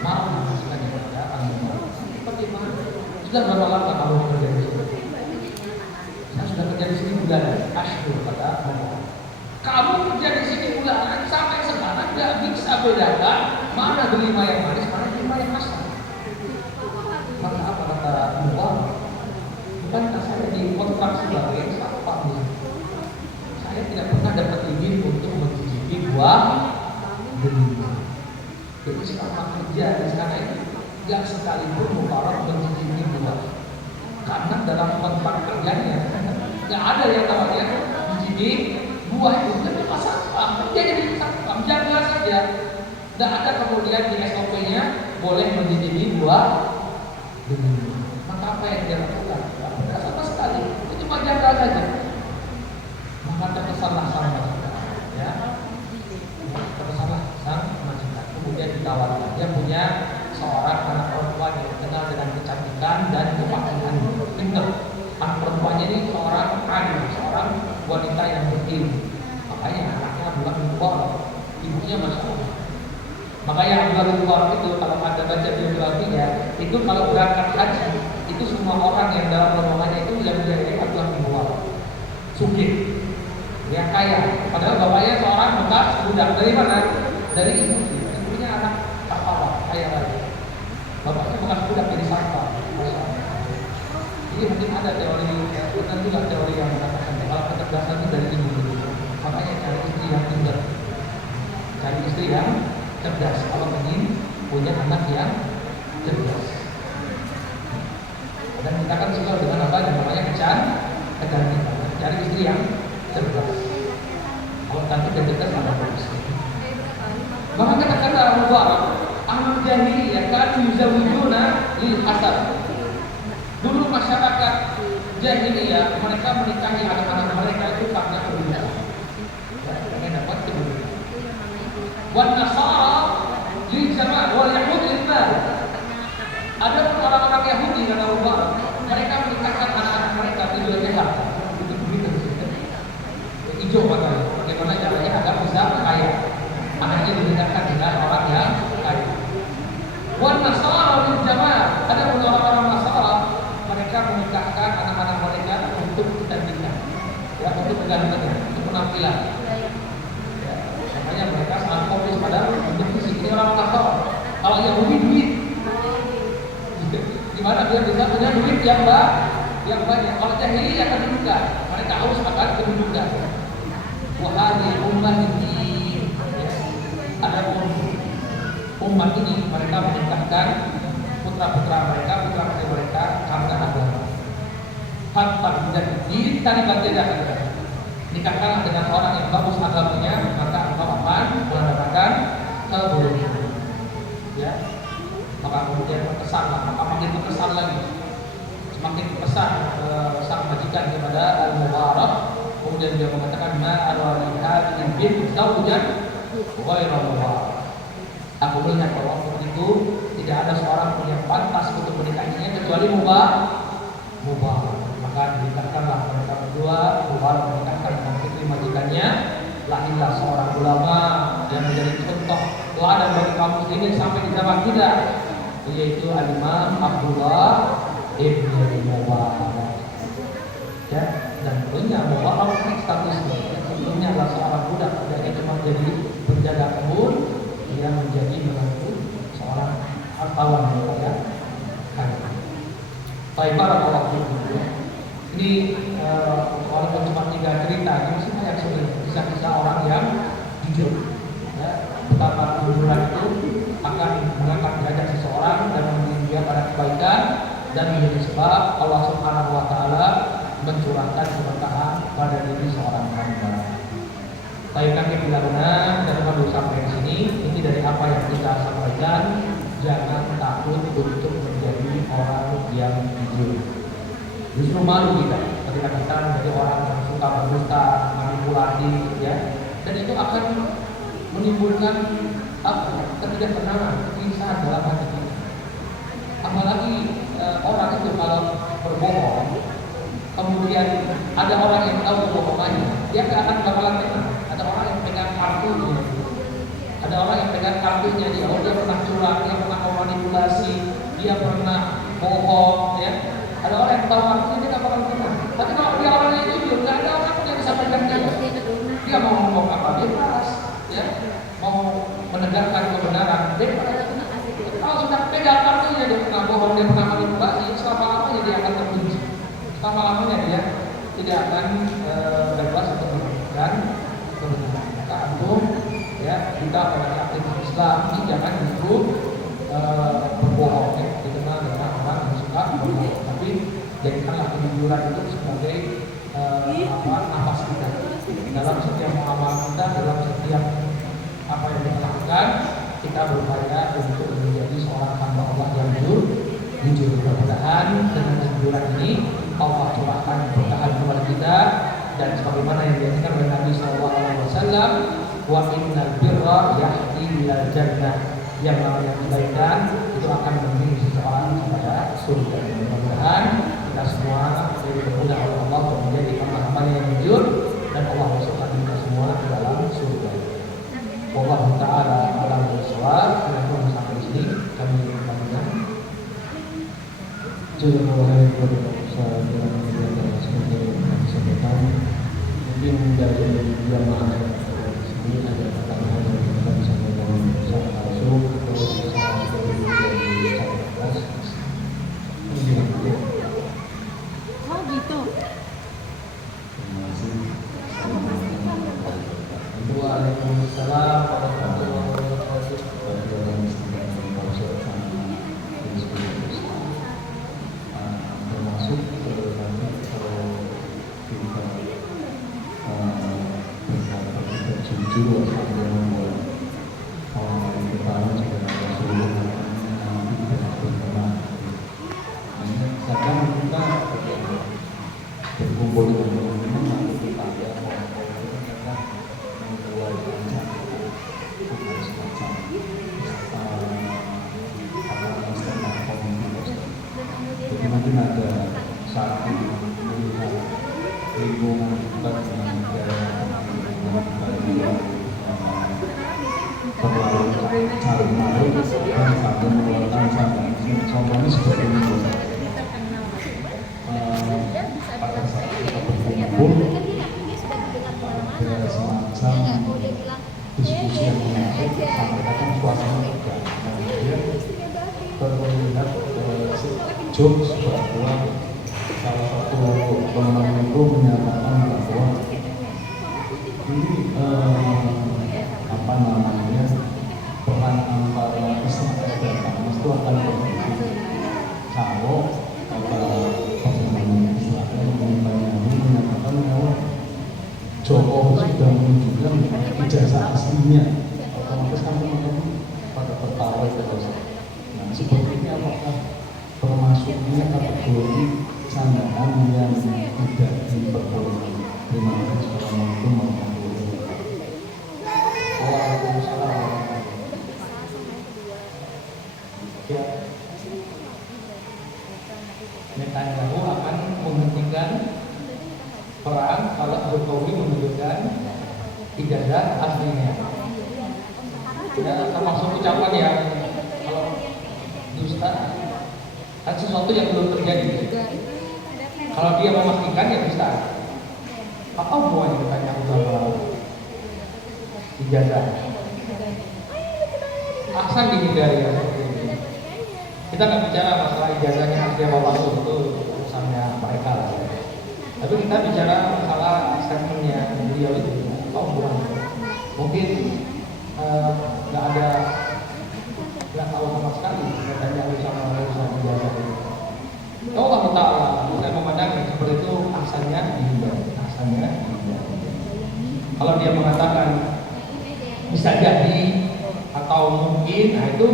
marah sekali kepada Al-Mubarak. Bagaimana? Sudah berapa lama kamu bekerja di sini? Saya sudah kerja di sini bulanan. Ashur kata Mubarak. Kamu kerja di sini bulanan sampai sekarang nggak bisa bedakan mana delima yang manis, mana delima yang asam. Maka apa kata Mubarak? Bukankah saya dikontrak sebagai satpam? Saya tidak pernah dapat izin untuk mencicipi buah delima. Jadi selama kerja di sana itu nggak sekalipun Mubarak mencicipi buah. Karena dalam kontrak kerjanya nggak ada yang namanya mencicipi buah itu kan cuma satpam. Dia jadi satpam, jaga saja. Nggak ada kemudian di SOP-nya boleh mencicipi buah delima. Maka apa yang dia lakukan? Tidak sama sekali. Itu cuma jaga saja. Maka terkesanlah sang majikan, ya. Terkesanlah sang majikan. Kemudian ditawarkan. Dia punya seorang anak perempuan yang dikenal dengan kecantikan dan kepakian. Ingat, anak perempuannya ini seorang alim, seorang wanita yang berilmu. Makanya anaknya Abdullah bin Mubarak, ibunya Masya Allah. Makanya Abdullah bin Mubarak itu kalau Anda baca biografinya, itu kalau berangkat haji, itu semua orang yang dalam rombongannya itu yang menjadi Abdullah bin Mubarak. Sugih, dia kaya. Padahal bapaknya seorang bekas budak. Dari mana? Dari ibu. Ibunya anak kapal, kaya lagi. Bapaknya bekas budak jadi satpam. Jadi mungkin ada teori, benar juga teori yang mengatakan kalau kecerdasan itu dari ibu. Makanya cari istri yang pintar, cari istri yang cerdas. Kalau ingin punya anak yang cerdas. Dan kita kan suka dengan apa yang namanya kecantikan. Cari istri yang cerdas. Kalau cantik dan cerdas ada bagus. Maka kata-kata Mubarak, Ahmad Jahiliyah kan yuzawijuna lil hasad. Dulu masyarakat jahiliyah mereka menikahi anak-anak mereka itu karena kedudukan. Pengen dapat kedudukan. Wan Nasara lil jama' wal Yahud lil mal. Ada orang-orang Yahudi dan Mubarak, mereka menikahkan anak-anak mereka tujuannya harta. Itu begitu. Hijau matanya. Bagaimana caranya agar bisa kaya? Anaknya dinikahkan dengan orang yang kaya. Wan Nasara lil jama'. Ada orang-orang Nasara, mereka menikahkan anak-anak mereka untuk kecantikan, ya, untuk kegantengan, untuk penampilan. Ya, makanya mereka sangat fokus pada bentuk fisik. Ini orang Nasara. Kalau Yahudi duit. Gimana dia bisa punya duit yang banyak? Kalau jahiliyah kedudukan, mereka haus akan kedudukan. Wahai umat ini, ada umat ini mereka menikahkan putra-putra mereka, putra-putri mereka karena agama. Hatta dan ditani banteda nikahkanlah dengan orang yang bagus agamanya, maka engkau akan mendapatkan keberuntungan. Ya. Maka kemudian berkesan, maka makin berkesan lagi, semakin berkesan sang majikan kepada Al-Mubarak. Kemudian dia mengatakan, ma alwani hadhihi bint zawjan ghairu Mubarak. Aku melihat bahwa waktu itu tidak ada seorang pun yang pantas untuk menikahinya kecuali Mubarak. Maka dinikahkanlah mereka berdua. Mubarak menikahkan dengan putri majikannya. Lahirlah seorang ulama yang menjadi contoh teladan bagi kaum muslimin sampai di zaman kita, yaitu Al-Imam Abdullah ibn Mubarak. Ya, dan tentunya Mubarak statusnya sebelumnya adalah seorang budak, tidak cuma jadi penjaga kebun, dia menjadi menantu seorang hartawan yang kaya. Baik, barakallahu fikum. Ini walaupun cuma 3 cerita, ini masih banyak sebenarnya kisah-kisah orang yang jujur. Ya, betapa kejujuran itu akan mengangkat derajat seseorang dan memberi dia pada kebaikan dan menjadi sebab Allah Subhanahu wa taala mencurahkan keberkahan pada diri seorang hamba. Baik, kami bila benar dan baru sampai di sini, ini dari apa yang kita sampaikan, jangan takut untuk menjadi orang yang jujur. Justru malu kita ketika kita menjadi orang yang suka berdusta, manipulatif, ya, dan itu akan menimbulkan ketidaktenangan, kegelisahan kedustaan dalam hati kita. Apalagi orang itu kalau berbohong, kemudian ada orang yang tahu kebohongannya, dia akan bakalan tenang. Ada orang yang pegang kartunya, ada orang yang pegang kartunya dia, oh dia pernah curang, dia pernah memanipulasi, dia pernah bohong, ya. Ada orang yang tahu kartunya dia nggak bakal tenang. Tapi kalau dia orangnya jujur, nggak ada orang pun yang bisa pegang dia. Dia mau ngomong apa bebas, ya, mau menegakkan kebenaran bebas. Kalau sudah pegang kartunya dia pernah bohong, dia pernah manipulasi, selama-lamanya dia akan terkunci. Selama-lamanya dia tidak akan bebas untuk menegakkan kebenaran. Maka antum, ya, kita sebagai aktivis Islam ini jangan justru berbohong, ya, dikenal dengan orang yang suka berbohong. Tapi jadikanlah kejujuran itu sebagai nafas kita dalam setiap muamalah kita, dalam setiap apa yang kita lakukan. Kita berupaya untuk menjadi seorang hamba Allah yang jujur. Mudah-mudahan dengan kejujuran ini Allah curahkan berkahan kepada kita, dan sebagaimana yang diajarkan oleh Nabi SAW, wa innal birra yahdi ilal jannah, yang namanya kebaikan itu akan membimbing seseorang kepada surga. Mudah-mudahan kita semua dipermudah oleh Allah untuk menjadi hamba yang jujur, dan Allah masukkan kita semua ke dalam surga. Wallahu ta'ala a'lam bishawab. Mungkin sampai sini kami sampaikan. Jazakallahu khairan sebagai sampaikan. Mungkin dari jamaah sini ada pertanyaan yang kita bisa sampaikan secara langsung atau bisa dari atas. Oh gitu. Waalaikumsalam warahmatullahi wabarakatuh. Termasuk nanti kalau kita berkata kita jujur dengan orang lain kita juga ada seluruh nanti kita berkenan. Kadang kita berkumpul dengan teman atau kita ada kadang membuat macam itu harus macam setengah komunitas. Jadi mungkin ada satu melihat lingkungan kita dengan gaya terlalu cari malu dan satu mengeluarkan sana. Contohnya seperti ini. Pada saat kita berkumpul ada semacam diskusi yang menarik, sampaikan suasana tegang. Kemudian terlihat jokes bahwa salah satu teman itu menyatakan bahwa ini apa namanya perang antara Israel dan Hamas itu akan terjadi kalau pasangan Israel menyatakan bahwa Jokowi sudah menunjukkan ijazah aslinya, otomatis kan teman-teman pada tertawa terus. Nah, seperti ini apakah termasuknya kategori candaan yang tidak diperbolehkan? Terima kasih. Assalamualaikum warahmatullahi wabarakatuh. Waalaikumsalam. Ya, Netanyahu akan menghentikan perang kalau Jokowi menunjukkan ijazah aslinya. Ya, termasuk ucapan yang kalau dusta kan sesuatu yang belum terjadi. Kalau dia memastikan ya dusta. Apa hubungannya Netanyahu sama ijazah? Aksan dihindari ya seperti ini. Kita nggak bicara masalah ijazahnya asli apa palsu, itu urusannya mereka lah. Tapi kita bicara masalah statementnya beliau itu, apa hubungannya? Mungkin nggak tahu sama sekali Netanyahu sama urusan ijazah itu. Allah Ta'ala saya memandang seperti itu aksannya dihindari. Kalau dia mengatakan bisa jadi atau mungkin, nah itu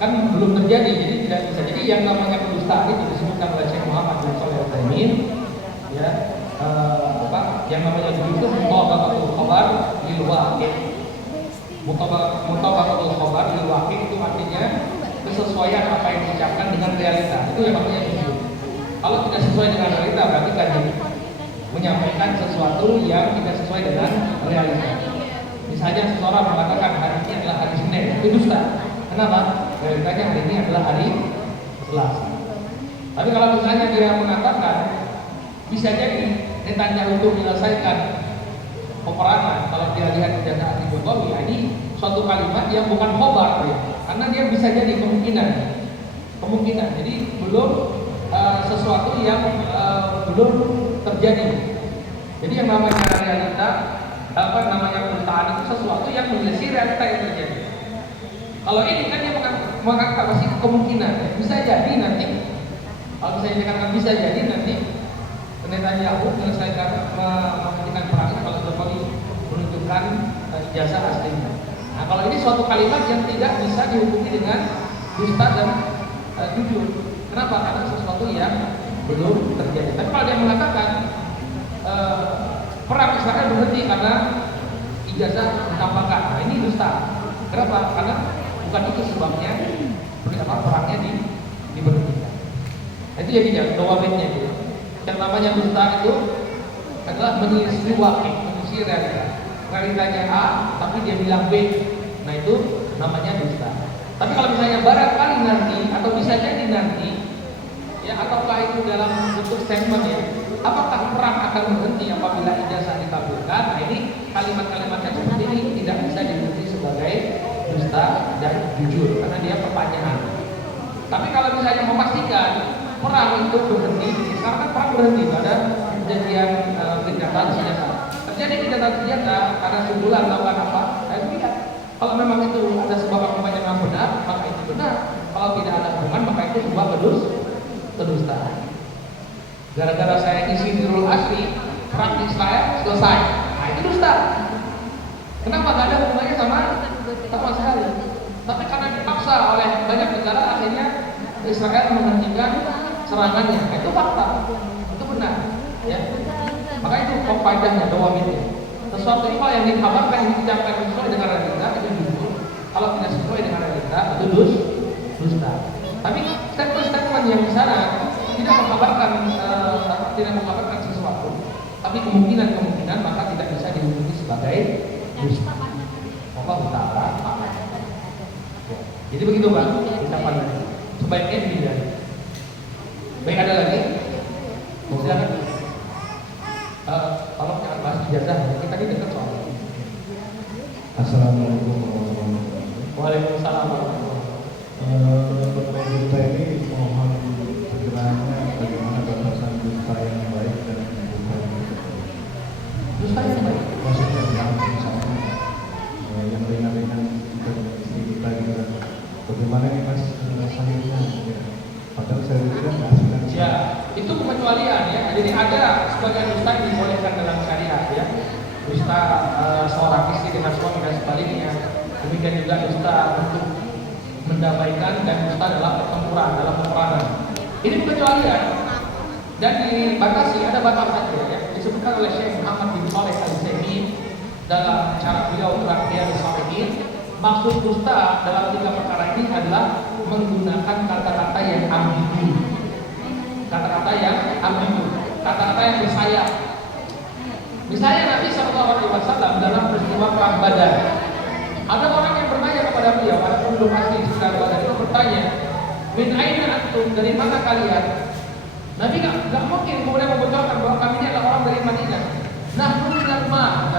kan belum terjadi, jadi tidak bisa. Jadi yang namanya pendustaan itu disebutkan oleh Syekh Muhammad bin Shalih Al-Utsaimin, ya, yang namanya itu mutabaqatul khabar lil waqi'. Mutabaqatul khabar artinya kesesuaian apa yang diucapkan dengan realita. Itu yang namanya jujur. Kalau tidak sesuai dengan realita berarti kadzib, menyampaikan sesuatu yang tidak sesuai dengan realita. Misalnya seseorang mengatakan hari ini adalah hari Senin, itu dusta. Kenapa? Realitanya hari ini adalah hari Selasa. Tapi kalau misalnya dia mengatakan bisa jadi Netanyahu untuk menyelesaikan peperangan, kalau dia lihat ijazah anti Jokowi, ini suatu kalimat yang bukan khobar ya, karena dia bisa jadi kemungkinan. Jadi belum sesuatu yang belum terjadi. Jadi yang namanya realita, namanya pernyataan itu sesuatu yang menyelisih realita yang terjadi. Kalau ini kan dia mengangkat masih kemungkinan, bisa jadi nanti. Kalau misalnya dikatakan bisa jadi nanti Netanyahu menyelesaikan menghentikan perang kalau Jokowi menunjukkan ijazah aslinya. Nah, kalau ini suatu kalimat yang tidak bisa dihubungi dengan dusta dan jujur. Kenapa? Karena sesuatu yang belum terjadi. Tapi kalau dia mengatakan perang Israel berhenti karena ijazah ditampakkan, nah ini dusta. Kenapa? Karena bukan itu sebabnya perangnya diberhentikan. Itu jadi dawabitnya itu. Yang namanya dusta itu adalah menyelisih wakil, menyelisih realita. Realitanya A, tapi dia bilang B. Nah itu namanya dusta. Tapi kalau misalnya barangkali nanti atau bisa jadi nanti, ya ataukah itu dalam bentuk statement ya, apakah perang akan berhenti apabila ijazah ditampilkan? Nah ini kalimat-kalimat yang seperti ini tidak bisa dimengerti sebagai dusta dan jujur karena dia pertanyaan. Tapi kalau misalnya memastikan perang itu berhenti, sekarang kan perang berhenti, ada kejadian gencatan senjata. Terjadi gencatan senjata karena sebulan melakukan apa? Saya lihat. Kalau memang itu ada sebab akibat yang benar, maka itu benar. Kalau tidak ada hubungan, maka itu sebuah kedustaan. Gara-gara saya isi Nurul Asri, perang Israel selesai. Nah itu dusta. Kenapa? Gak ada hubungannya sama sekali. Tapi karena dipaksa oleh banyak negara, akhirnya Israel menghentikan serangannya. Itu fakta, itu benar. Ya. Maka itu faedahnya, dawamitnya. Sesuatu hal yang dikabarkan yang diucapkan sesuai dengan realita itu jujur. Kalau tidak sesuai dengan realita itu dusta. Tapi statement yang di sana tidak mengabarkan sesuatu, tapi kemungkinan maka tidak bisa dihukumi sebagai dusta. Allah Taala. Jadi begitu Pak, ucapan sebaiknya dihindari. Baik, ada lagi? Silakan. Tolong jangan bahas ijazah, kita ini dekat soalnya. Assalamualaikum warahmatullahi wabarakatuh. Waalaikumsalam warahmatullahi wabarakatuh. Kita ini mohon penjelasannya bagaimana batasan dusta yang baik dan Dusta yang baik. Maksudnya misalnya yang ringan-ringan kita gitu kan. Bagaimana ini Mas sahihnya? Padahal saya itu kan aslinya. Ya, itu pengecualian ya. Jadi ada sebagian dusta yang dibolehkan dalam syariat ya. Dusta seorang istri dengan suami dan sebaliknya. Demikian juga dusta untuk mendamaikan dan dusta dalam pertempuran, dalam peperangan. Ini pengecualian dan dibatasi, ada batasannya ya. Disebutkan oleh Syekh Muhammad bin Shalih Al-Utsaimin dalam cara beliau terakhir Salihin. Maksud dusta dalam 3 perkara ini adalah menggunakan kata-kata yang ambigu, kata-kata yang bersayap. Misalnya Nabi SAW dalam peristiwa perang Badar, ada orang yang bertanya kepada beliau, ada penduduk asli sekitar Badar itu bertanya, min aina antum, dari mana kalian? Nabi nggak mungkin kemudian membocorkan bahwa kami ini adalah orang dari Madinah. Nahnu minal ma,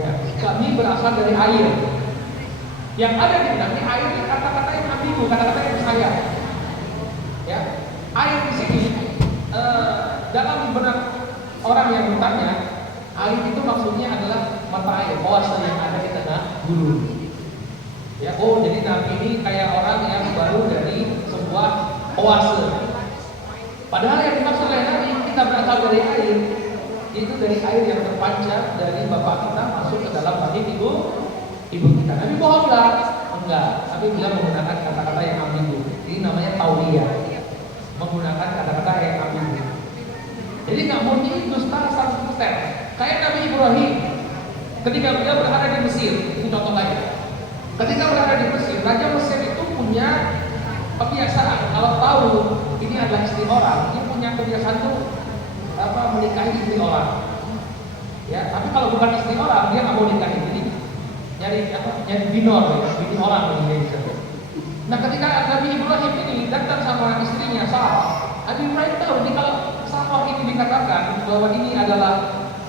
ya, kami berasal dari air. Yang ada di dalamnya air itu kata-kata yang ambigu, kata-kata yang bersayap. Ya, air di sini dalam benak orang yang bertanya, air itu maksudnya adalah mata air, oase yang ada di tengah gurun. Ya, oh jadi Nabi ini kayak orang yang baru dari sebuah oase. Padahal yang dimaksud oleh Nabi, kita berasal dari air, itu dari air yang terpancar dari bapak kita masuk ke dalam rahim ibu kita. Nabi bohonglah? Enggak, tapi beliau menggunakan kata-kata yang ambigu. Ini namanya tauliyah, menggunakan kata-kata yang ambigu. Jadi nggak mungkin dusta 100%. Kayak Nabi Ibrahim ketika beliau berada di Mesir, itu contoh lain. Ketika berada di Mesir, Raja Mesir itu punya kebiasaan. Kalau tahu ini adalah istri orang, dia punya kebiasaan tuh menikahi istri orang. Ya, tapi kalau bukan istri orang, dia nggak mau nikahi. Jadi nyari binor, ya, bini orang ini. Nah, ketika Nabi Ibrahim ini datang sama istrinya Sarah, Nabi Ibrahim tahu ini kalau Sarah ini dikatakan bahwa ini adalah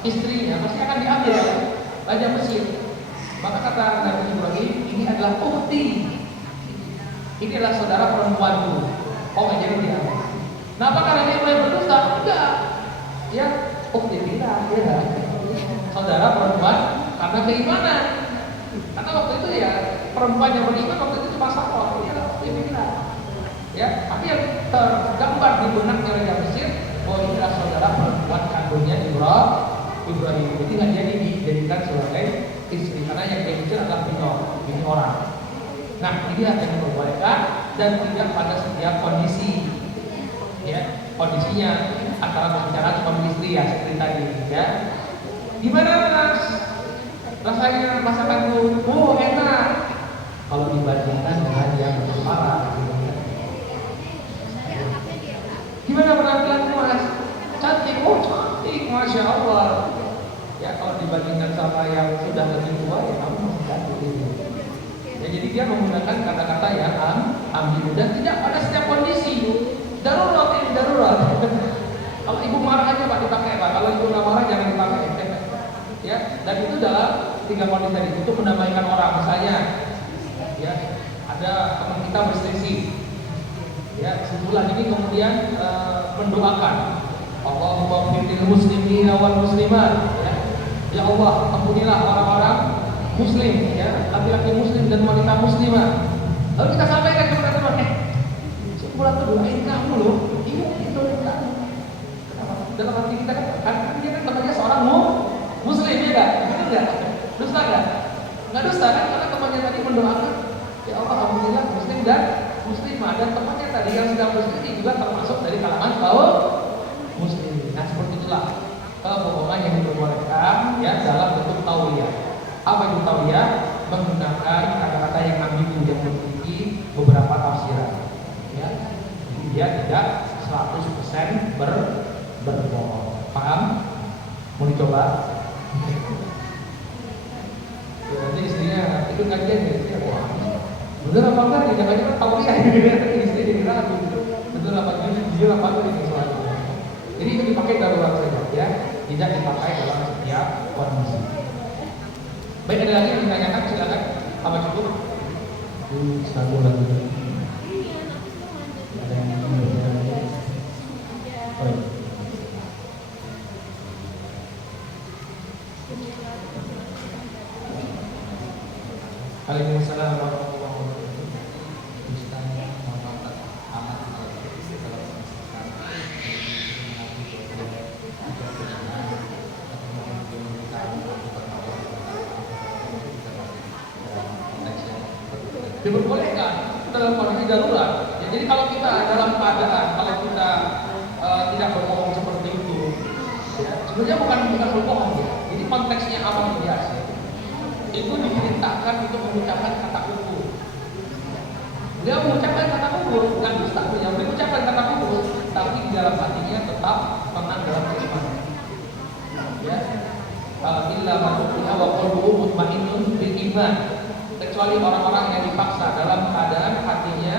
istrinya, pasti akan diambil oleh Raja Mesir. Maka kata Nabi Ibrahim, ini adalah ukhti. Ini adalah saudara perempuanku. Oh, nggak jadi diambil. Nah, apakah Nabi Ibrahim berdosa? Enggak. Ya, ukhti tidak, ya. Saudara perempuan karena keimanan. Karena waktu itu ya perempuan yang beriman waktu itu cuma Sarah, dia adalah ukhti tidak. Ya, tapi yang tergambar di benaknya Raja Mesir, oh ini adalah saudara perempuan kandungnya Ibrahim. Jadi nggak jadi dijadikan sebagai istri karena yang dia adalah bini orang. Nah, ini yang diperbolehkan dan tidak pada setiap kondisi. Ya, kondisinya antara pembicaraan suami istri ya seperti tadi. Ya, gimana Mas? Rasanya masakanku? Oh enak. Kalau dibandingkan dengan yang parah. Gimana penampilanku Mas? Cantik, oh cantik, masya Allah. Ya kalau dibandingkan sama yang sudah lebih tua ya kamu masih cantik ini. Ya jadi dia menggunakan kata-kata yang ambigu dan tidak pada setiap kondisi. Darurat ini darurat. Kalau ibu marah aja Pak dipakai Pak. Kalau ibu nggak marah jangan dipakai. Ya dan itu dalam 3 kondisi tadi itu mendamaikan orang. Misalnya ya ada teman kita berselisih. Ya sebulan ini kemudian mendoakan Allahumma firlil muslimina wal muslimat. Ya Allah, ampunilah orang-orang muslim, ya, laki-laki muslim dan wanita muslimah. Lalu kita sampaikan kepada teman, sebulan itu doain kamu loh, iya itu kamu. Kenapa? Dalam hati kita kan dia kan temannya seorang muslim, ya enggak? Benar enggak? Dusta enggak? Enggak dusta kan? Karena temannya tadi mendoakan, ya Allah ampunilah muslim dan muslimah, dan temannya tadi yang sedang muslim juga termasuk dari kalangan kaum muslim. Nah seperti itulah kebohongan yang diperbolehkan ya dalam bentuk tauyah. Apa itu tauyah? Menggunakan kata-kata yang ambigu yang memiliki beberapa tafsiran. Ya, jadi dia tidak 100% berbohong. Paham? Mau dicoba? Ya, nanti istrinya ikut kajian ya, istrinya wah, bener apa enggak? Jangan-jangan tauyah istri jadi ragu. Bener apa jujur apa enggak ini soalnya? Jadi itu dipakai darurat saja ya, tidak dipakai dalam setiap kondisi. Baik, ada lagi yang ditanyakan, silakan. Apa cukup? Satu lagi. Ada yang baik. Waalaikumsalam warahmatullahi wabarakatuh. Diperbolehkan dalam kondisi darurat. Ya, jadi kalau kita dalam keadaan kalau kita tidak berbohong seperti itu, ya, sebenarnya bukan berbohong ya. Jadi konteksnya apa biasa? Itu diperintahkan untuk mengucapkan kata kufur. Dia mengucapkan kata kufur bukan dusta, dia mengucapkan kata kufur, tapi di dalam hatinya tetap tenang dalam keimanan. Ya, illa man ukriha wa qalbuhu mutmainnun bil iman. Kecuali orang-orang yang dipaksa dalam keadaan hatinya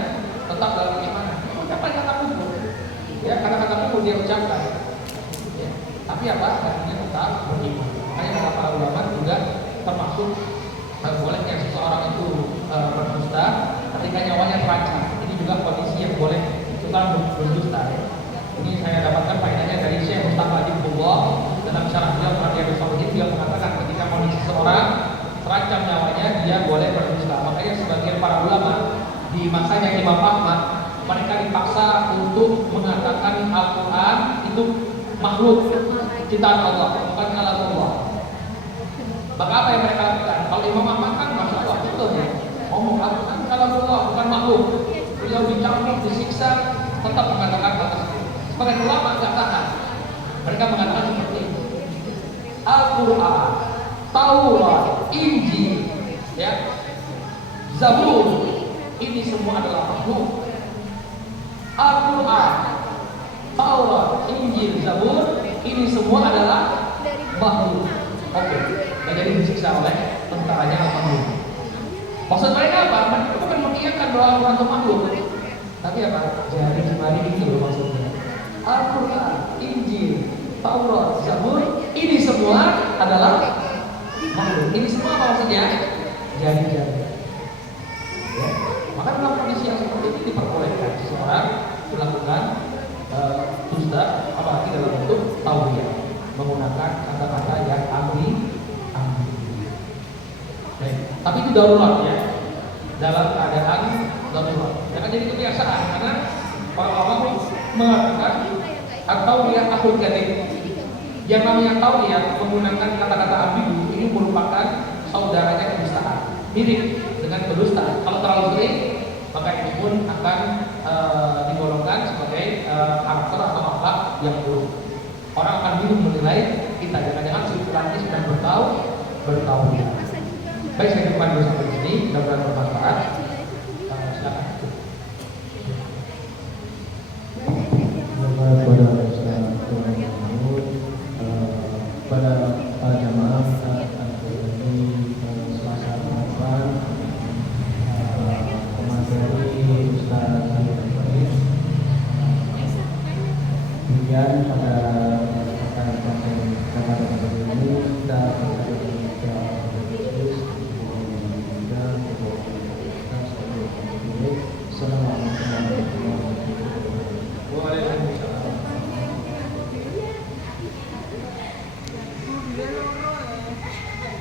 tetap dalam keimanan. Ucapkan kata kufur, ya kata-kata kufur dia ucapkan, ya. Tapi apa? Hatinya tetap beriman. Makanya kata para ulama juga termasuk bolehnya seseorang itu berdusta ketika nyawanya terancam. Ini juga kondisi yang boleh seseorang berdusta. Ya. Ini saya dapatkan faedahnya dari Syekh Mustafa Adibullah dalam syarah beliau terhadap Riyadhus Shalihin. Dia mengatakan ketika kondisi seseorang terancam nyawanya dia boleh berdusta. Makanya sebagian para ulama di masanya Imam Ahmad mereka dipaksa untuk mengatakan Al-Quran itu makhluk ciptaan Allah, bukan kalam Allah. Maka apa yang mereka lakukan? Kalau Imam Ahmad kan masya Allah betul ya, ngomong Al-Quran kalam Allah bukan makhluk. Beliau dicambuk, disiksa, tetap mengatakan hal tersebut. Sebagian ulama nggak tahan, mereka mengatakan seperti ini. Al-Quran, Taurat, Injil, ya Zabur, ini semua adalah makhluk. Al-Quran, Taurat, Injil, Zabur, ini semua adalah makhluk. Oke, dan jadi disiksa oleh tentaranya al-makhluk. Maksud mereka apa? Mereka bukan mengiyakan bahwa Al-Quran itu makhluk, tapi apa? Jari jemari itu loh maksudnya. Al-Quran, Injil, Taurat, Zabur, ini semua adalah makhluk. Ini semua apa maksudnya? Jari-jari. Ya. Maka dalam kondisi yang seperti ini diperbolehkan seseorang melakukan dusta, apalagi dalam bentuk tauriyah, menggunakan kata-kata yang ambi. Baik. Tapi itu darurat ya, dalam keadaan darurat. Jangan jadi kebiasaan, karena para ulama mengatakan atau dia akhul kadhib. Yang namanya tauriyah menggunakan kata-kata ambigu ini merupakan saudaranya kedustaan, mirip dengan kedustaan. Kalau terlalu sering, maka ini pun akan digolongkan sebagai karakter atau akhlak yang buruk. Orang akan bingung menilai kita, jangan-jangan si fulan ini sedang bertahun. Baik, saya depan dulu sampai sini, mudah-mudahan bermanfaat. Silakan. Pada para jamaah ini Selasa depan pemateri Ustaz Kemudian pada